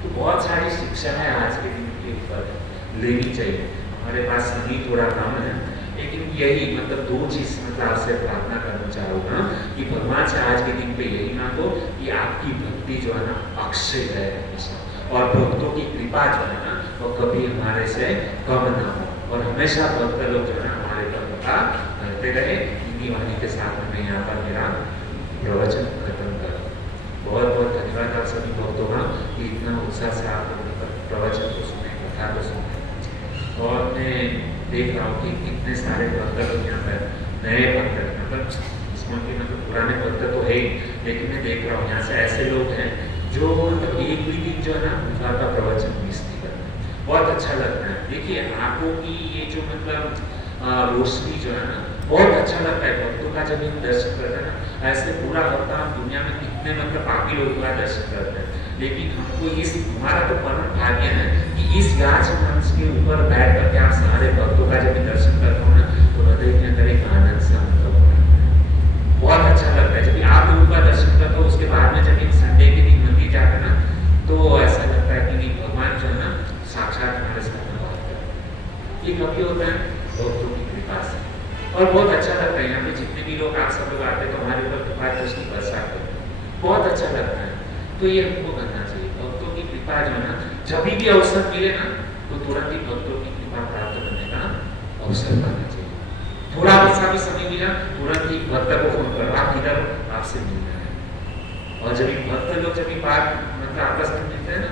तो बहुत सारी शिक्षा है आज के दिन के ऊपर लेनी चाहिए। हमारे पास समय थोड़ा कम है, लेकिन यही मतलब 2 चीज मतलब आपसे प्रार्थना करना चाहूँगा कि भगवान से आज के दिन पे यही मांगो कि आपकी भक्ति जो है ना अक्षय रहे हमेशा, और भक्तों की कृपा जो है ना, वो कभी हमारे से कम ना हो, और हमेशा भक्त लोग जो है ना हमारे पर कृपा करते रहे। इन्हीं वाणी के साथ मैं यहाँ पर मेरा प्रवचन खत्म करूँ। बहुत बहुत धन्यवाद आप सभी भक्तों का कि इतना उत्साह से आप प्रवचन को सुने, कथा को सुने। और मैं देख रहा हूँ कि कितने सारे भक्त लोग यहाँ पर नए भक्त, मतलब इसमें के मतलब पुराने भक्त तो है ही, लेकिन मैं देख रहा हूँ यहाँ से ऐसे लोग हैं जो मतलब एक भी दिन जो है ना उनका का प्रवचन मिस नहीं करते। बहुत अच्छा लगता है। देखिए आंखों की ये जो मतलब रोशनी जो है ना, बहुत अच्छा लगता है भक्तों का जब हम दर्शन करते हैं ना। ऐसे पूरा हफ्ता हम दुनिया में कितने मतलब पापी लोगों का दर्शन करते हैं, लेकिन हमको इस, हमारा तो परम भाग्य है कि इस व्यास मंच के ऊपर बैठ करके आप सारे भक्तों का जब दर्शन करते हो ना, तो हृदय के अंदर एक आनंद सा अनुभव होता है। बहुत अच्छा लगता है जब आप लोगों का दर्शन करते हो। उसके बाद में जब संडे के दिन मंदिर जाते ना, तो ऐसा लगता है कि भगवान जो है ना साक्षात हमारे सामने बात कर। एक कभी होता है भक्तों की कृपा से। और बहुत अच्छा लगता है यहाँ पे जितने भी लोग आप सब लोग आते हैं तो हमारे ऊपर कृपा दृष्टि बरसात करते हैं, बहुत अच्छा लगता है। तो ये हमको करना चाहिए, भक्तों की कृपा जो है ना, जब भी अवसर मिले ना तो तुरंत ही भक्तों की कृपा प्राप्त करने का अवसर पाना चाहिए। थोड़ा सा भी समय मिला तुरंत ही भक्त को फोन करो, आप इधर आपसे मिलना है। और जब भक्त लोग जब बात मतलब आपस में मिलते हैं ना,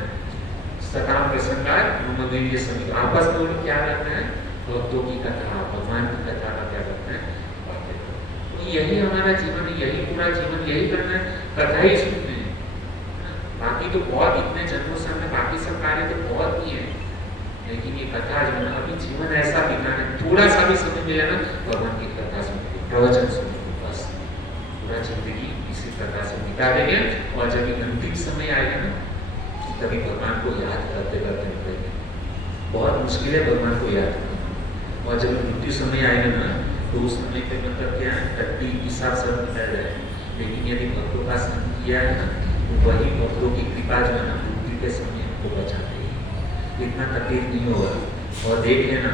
सकाम प्रसंगार मगन के समय आपस में लोग क्या करते हैं, भक्तों की कथा, भगवान की कथा का क्या करते हैं, बातें करते हैं। तो यही हमारा जीवन है, यही पूरा जीवन यही करना है, कथा ही सुनते हैं। बाकी तो बहुत इतने जन्मों से हमने बाकी सब कार्य तो बहुत किए हैं, लेकिन ये कथा जो है ना, अभी जीवन ऐसा बिताना है, थोड़ा सा भी समय मिला ना भगवान की कथा सुनते, प्रवचन सुनते, बस पूरा जिंदगी इसी कथा से बिता देंगे। और जब ये अंतिम समय आएगा ना, तभी भगवान को याद करते करते निकलेंगे। बहुत मुश्किल है भगवान को याद करना। और जब मृत्यु समय आएगा ना, तो उस समय पे मतलब क्या है, टट्टी पिसाब सब निकल रहे हैं। लेकिन यदि भक्तों का संग किया है ना, तो वही भक्तों की कृपा जो है ना, मृत्यु के समय हमको बचाते हैं, इतना तकलीफ नहीं होगा। और देख लेना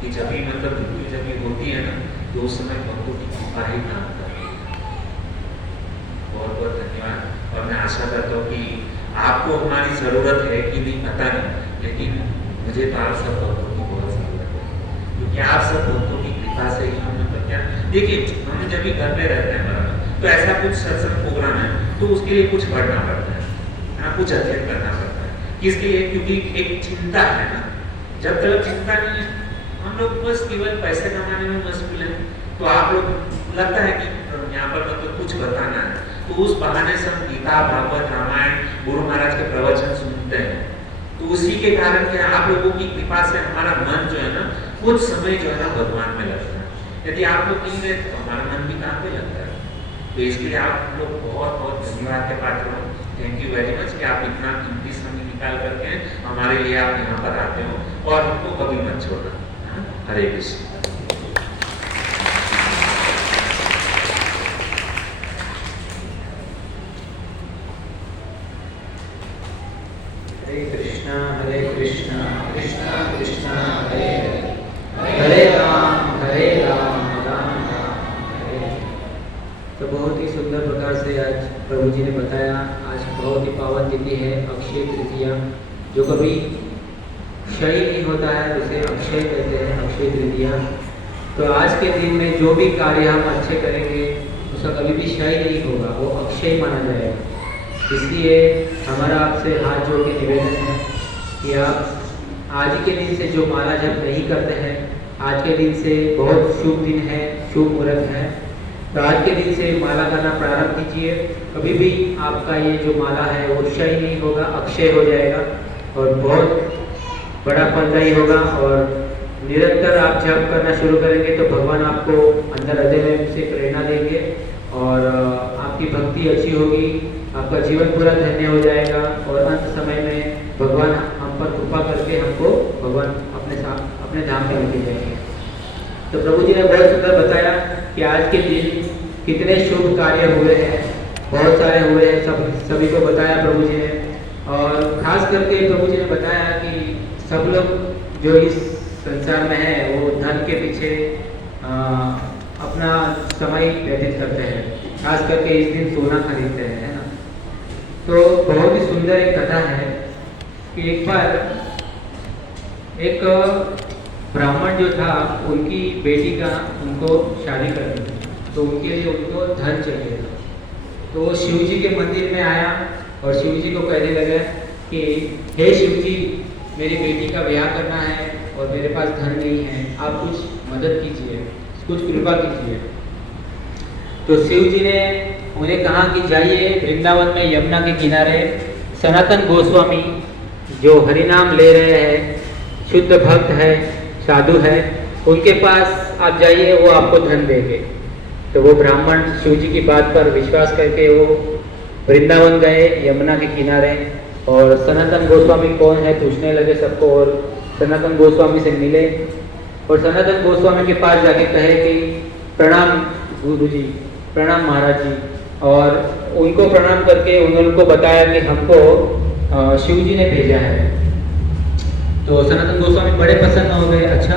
कि जब भी मतलब मृत्यु जब भी होती है ना, तो उस समय भक्तों की कृपा ही काम करती है। बहुत बहुत धन्यवाद। और मैं आशा करता हूँ कि आपको हमारी ज़रूरत है कि नहीं पता नहीं, लेकिन मुझे तो आप सब भक्तों की बहुत ज़रूरत है, क्योंकि आप सब भक्तों की कृपा से ही हम मतलब क्या, देखिए हम जब भी घर में रहते हैं बराबर, तो ऐसा कुछ सत्संग प्रोग्राम है तो उसके लिए कुछ पढ़ना पड़ता है ना, कुछ अध्ययन करना पड़ता है। किसके लिए? क्योंकि एक चिंता है ना, जब तक चिंता नहीं है हम लोग बस केवल पैसे कमाने में मशगूल है। तो आप लोग लगता है कि यहाँ पर मतलब कुछ बताना है, तो उस बहाने से हम गीता, भागवत, रामायण, गुरु महाराज के प्रवचन सुनते हैं। तो उसी के कारण क्या, आप लोगों की कृपा से हमारा मन जो है ना, कुछ समय जो है ना भगवान में लगता है। यदि आप लोग नहीं रहते तो हमारा मन भी काम पे लगता है। तो इसके लिए आप लोग बहुत बहुत धन्यवाद के पात्र हो। थैंक यू वेरी मच कि आप इतना कीमती समय निकाल करके हमारे लिए आप यहाँ पर आते हो और हमको कभी मत छोड़ना। हरे कृष्ण। हरे कृष्णा कृष्णा कृष्णा हरे हरे, हरे राम राम राम हरे। तो बहुत ही सुंदर प्रकार से आज प्रभु जी ने बताया। आज बहुत ही पावन तिथि है, अक्षय तृतीया, जो कभी क्षय नहीं होता है, उसे अक्षय कहते हैं, अक्षय तृतीया। तो आज के दिन में जो भी कार्य हम अच्छे करेंगे उसका कभी भी क्षय नहीं होगा, वो अक्षय माना जाएगा। इसलिए हमारा आपसे हाथ जोड़ के निवेदन है कि आप आज के दिन से जो माला जप नहीं करते हैं, आज के दिन से बहुत शुभ दिन है, शुभ मुहूर्त है, तो आज के दिन से माला करना प्रारंभ कीजिए। कभी भी आपका ये जो माला है वो क्षय नहीं होगा, अक्षय हो जाएगा और बहुत बड़ा फलदायी होगा। और निरंतर आप जप करना शुरू करेंगे तो भगवान आपको अंदर हृदय में से प्रेरणा देंगे और आपकी भक्ति अच्छी होगी, आपका जीवन पूरा धन्य हो जाएगा और अंत समय में भगवान हम पर कृपा करके हमको भगवान अपने धाम में लेके जाएंगे। तो प्रभु जी ने बहुत सुंदर बताया कि आज के दिन कितने शुभ कार्य हुए हैं, बहुत सारे हुए हैं, सभी को बताया प्रभु जी ने। और खास करके प्रभु जी ने बताया कि सब लोग जो इस संसार में है वो धन के पीछे अपना समय व्यतीत करते हैं, खास करके इस दिन सोना खरीदते हैं, है ना। तो बहुत ही सुंदर एक कथा है कि एक बार एक ब्राह्मण जो था, उनकी बेटी का उनको शादी करनी थी, तो उनके लिए उनको धन चाहिए था। तो वो शिव जी के मंदिर में आया और शिव जी को कहने लगा कि हे शिव जी, मेरी बेटी का ब्याह करना है और मेरे पास धन नहीं है, आप कुछ मदद कीजिए, कुछ कृपा कीजिए। तो शिव जी ने उन्हें कहा कि जाइए वृंदावन में यमुना के किनारे सनातन गोस्वामी जो हरिनाम ले रहे हैं, शुद्ध भक्त है, साधु है, उनके पास आप जाइए, वो आपको धन देंगे। तो वो ब्राह्मण शिव जी की बात पर विश्वास करके वो वृंदावन गए यमुना के किनारे और सनातन गोस्वामी कौन है पूछने लगे सबको और सनातन गोस्वामी से मिले और सनातन गोस्वामी के पास जाके कहे कि प्रणाम गुरु जी, प्रणाम महाराज जी, और उनको प्रणाम करके उनको बताया कि हमको शिव जी ने भेजा है। तो सनातन गोस्वामी बड़े प्रसन्न हो गए, अच्छा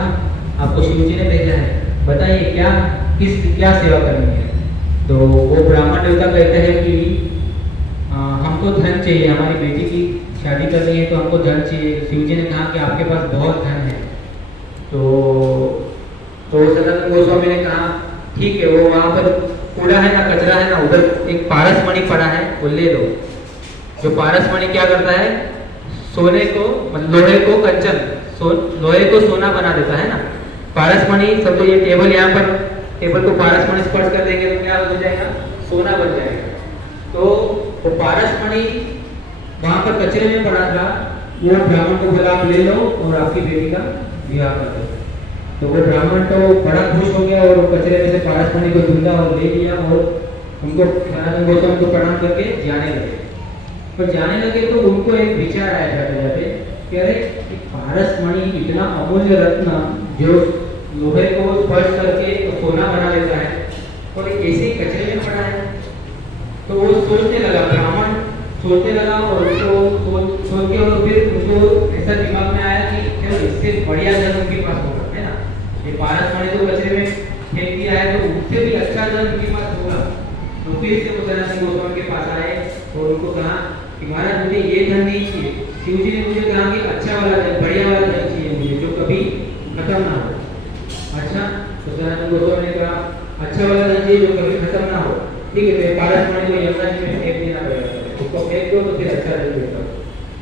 आपको शिव जी ने भेजा है, बताइए क्या सेवा करनी है। तो वो ब्राह्मण देवता कहते हैं कि हमको धन चाहिए, हमारी बेटी की शादी करनी है तो हमको धन चाहिए। शिव जी ने कहा कि आपके पास बहुत धन है। तो सनातन गोस्वामी ने कहा ठीक है, वो वहाँ पर कूड़ा है ना, कचरा है ना, उधर एक पारस मणि पड़ा है, वो ले लो। जो पारस मणि क्या करता है, सोने को लोहे को कंचन, लोहे को सोना बना देता है ना। पारस मणि समझो, ये टेबल यहाँ पर, टेबल को पारस मणि स्पर्श कर देंगे तो क्या हो जाएगा, सोना बन जाएगा। तो वो पारस मणि वहाँ पर कचरे में पड़ा था, वो ब्राह्मण को बोला आप ले लो और आपकी बेटी का विवाह कर दो। तो वो ब्राह्मण तो बड़ा खुश हो गया और कचरे में से पारस मणि को ढूंढा और ले लिया और उनको सनातन गोस्वामी को प्रणाम करके जाने लगे। पर जाने लगे तो उनको एक विचार आया जाते जाते कि अरे पारस मणि इतना अमूल्य रत्न जो लोहे को स्पर्श करके तो सोना बना लेता है और ऐसे ही कचरे में पड़ा है। तो वो सोचने लगा, ब्राह्मण सोचने लगा और उसको सोच के और फिर उनको ऐसा दिमाग में आया कि चलो इससे बढ़िया धन उनके पास होगा, है ना। ये पारस मणि तो कचरे में फेंक दिया है तो उससे भी अच्छा धन उनके पास होगा। तो फिर से वो सनातन गोस्वामी के पास आए और उनको कहा कि महाराज मुझे ये धन नहीं चाहिए। शिव जी ने मुझे कहा कि अच्छा वाला धन, बढ़िया वाला धन चाहिए मुझे, जो कभी खत्म ना हो। अच्छा, तो सनातन गोस्वामी ने कहा अच्छा वाला धन चाहिए जो कभी खत्म ना हो। ठीक है, तो पारस मणि को यमुना जी में फेंक देना पड़ेगा, उसको फेंक दो तो फिर अच्छा धन देगा।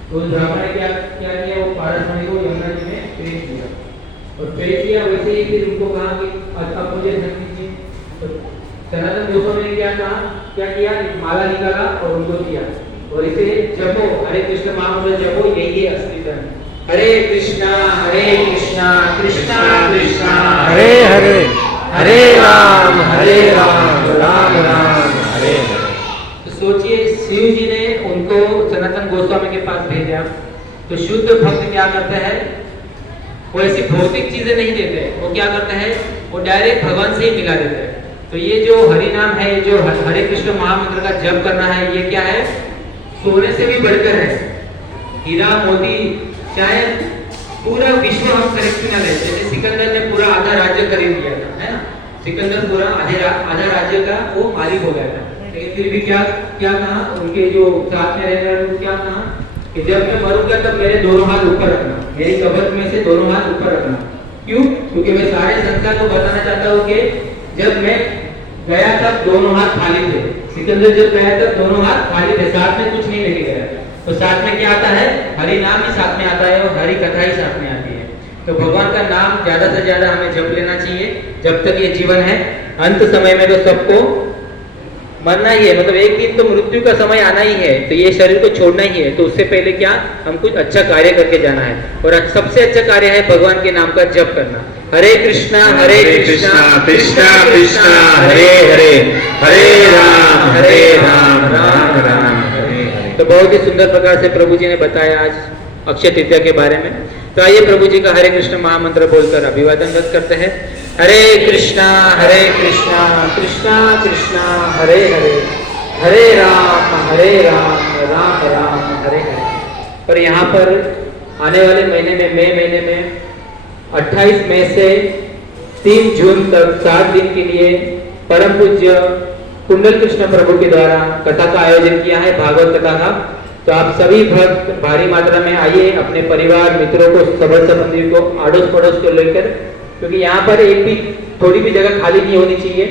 तो उस ब्राह्मण ने क्या किया, वो पारस मणि को यमुना जी में फेंक दिया और फेंक दिया। वैसे ही फिर उनको कहा कि अब मुझे धन दीजिए। तो सनातन गोस्वामी ने क्या किया, माला निकाला और उनको दिया और इसे जपो, हरे कृष्ण महामंत्र जपो, यही है असली धन। हरे कृष्णा कृष्णा कृष्णा हरे हरे, हरे राम राम राम हरे हरे। तो सोचिए, शिव जी ने उनको सनातन गोस्वामी के पास भेजा। तो शुद्ध भक्त क्या करते हैं, वो ऐसी भौतिक चीजें नहीं देते, वो क्या करते हैं, वो डायरेक्ट भगवान से ही मिला देते हैं। तो ये जो हरि नाम है, ये जो हरे कृष्ण महामंत्र का जप करना है, ये क्या है, सोने से भी बढ़कर है। हीरा मोती चाहे पूरा विश्व हम खरीद क्यों ना ले, जैसे सिकंदर ने पूरा आधा राज्य खरीद लिया था, है ना। सिकंदर पूरा आधा राज्य का वो मालिक हो गया था, लेकिन फिर भी क्या कहा, उनके जो साथ में रहने वाले को क्या कहा कि जब मैं मरूंगा तब मेरे दोनों हाथ ऊपर रखना, मेरी कब्र में से दोनों हाथ ऊपर रखना। क्यों? क्योंकि मैं सारे संसार को बताना चाहता हूँ कि जब मैं गया तब दोनों हाथ खाली थे। सिकंदर जब गया तब दोनों हाथ खाली थे, साथ में कुछ नहीं लेके गया। तो साथ में क्या आता है, हरि नाम ही साथ में आता है और हरि कथा ही साथ में आती है। तो भगवान का नाम ज्यादा से ज्यादा हमें जप लेना चाहिए जब तक ये जीवन है। अंत समय में तो सबको मरना ही है, मतलब एक दिन तो मृत्यु का समय आना ही है, तो ये शरीर को छोड़ना ही है। तो उससे पहले क्या, हम कुछ अच्छा कार्य करके जाना है और सबसे अच्छा कार्य है भगवान के नाम का जप करना। हरे कृष्णा कृष्णा कृष्णा हरे हरे, हरे राम राम राम हरे हरे। तो बहुत ही सुंदर प्रकार से प्रभु जी ने बताया आज अक्षय तृतीया के बारे में। तो आइए प्रभु जी का हरे कृष्ण महामंत्र बोलकर अभिवादन रद्द करते हैं। हरे कृष्णा कृष्णा कृष्णा हरे हरे, हरे राम राम राम हरे हरे। पर यहाँ पर आने वाले महीने में, मई महीने में 28 मई से 3 जून तक 7 दिन के लिए परम पूज्य कुंडल कृष्ण प्रभु के द्वारा कथा का आयोजन किया है, भागवत कथा का। तो आप सभी भक्त भारी मात्रा में आइए, अपने परिवार मित्रों को, सबल संबंधी को, आड़ोस पड़ोस को लेकर, क्योंकि यहाँ पर एक भी थोड़ी भी जगह खाली नहीं होनी चाहिए,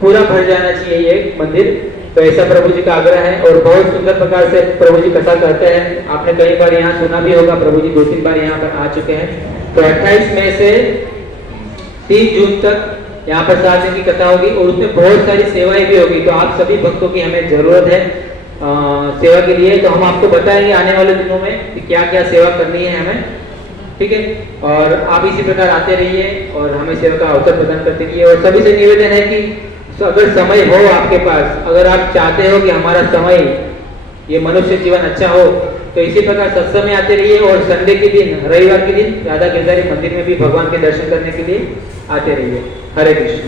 पूरा भर जाना चाहिए ये मंदिर। तो ऐसा प्रभु जी का आग्रह है और बहुत सुंदर प्रकार से प्रभु जी कथा करते हैं। आपने कई बार यहाँ सुना भी होगा, प्रभु जी 2-3 बार यहाँ पर आ चुके हैं। तो 28 मई से 3 जून तक यहाँ पर 7 दिन की कथा होगी और उसमें बहुत सारी सेवाएं भी होगी। तो आप सभी भक्तों की हमें जरूरत है सेवा के लिए। तो हम आपको बताएंगे आने वाले दिनों में कि क्या क्या सेवा करनी है हमें, ठीक है। और आप इसी प्रकार आते रहिए और हमें सेवा का अवसर प्रदान करते रहिए। और सभी से निवेदन है कि अगर समय हो आपके पास, अगर आप चाहते हो कि हमारा समय, ये मनुष्य जीवन अच्छा हो, तो इसी प्रकार सत्संग में आते रहिए और संडे के दिन, रविवार के दिन राधा गिरधारी मंदिर में भी भगवान के दर्शन करने के लिए आते रहिए। हरे कृष्ण।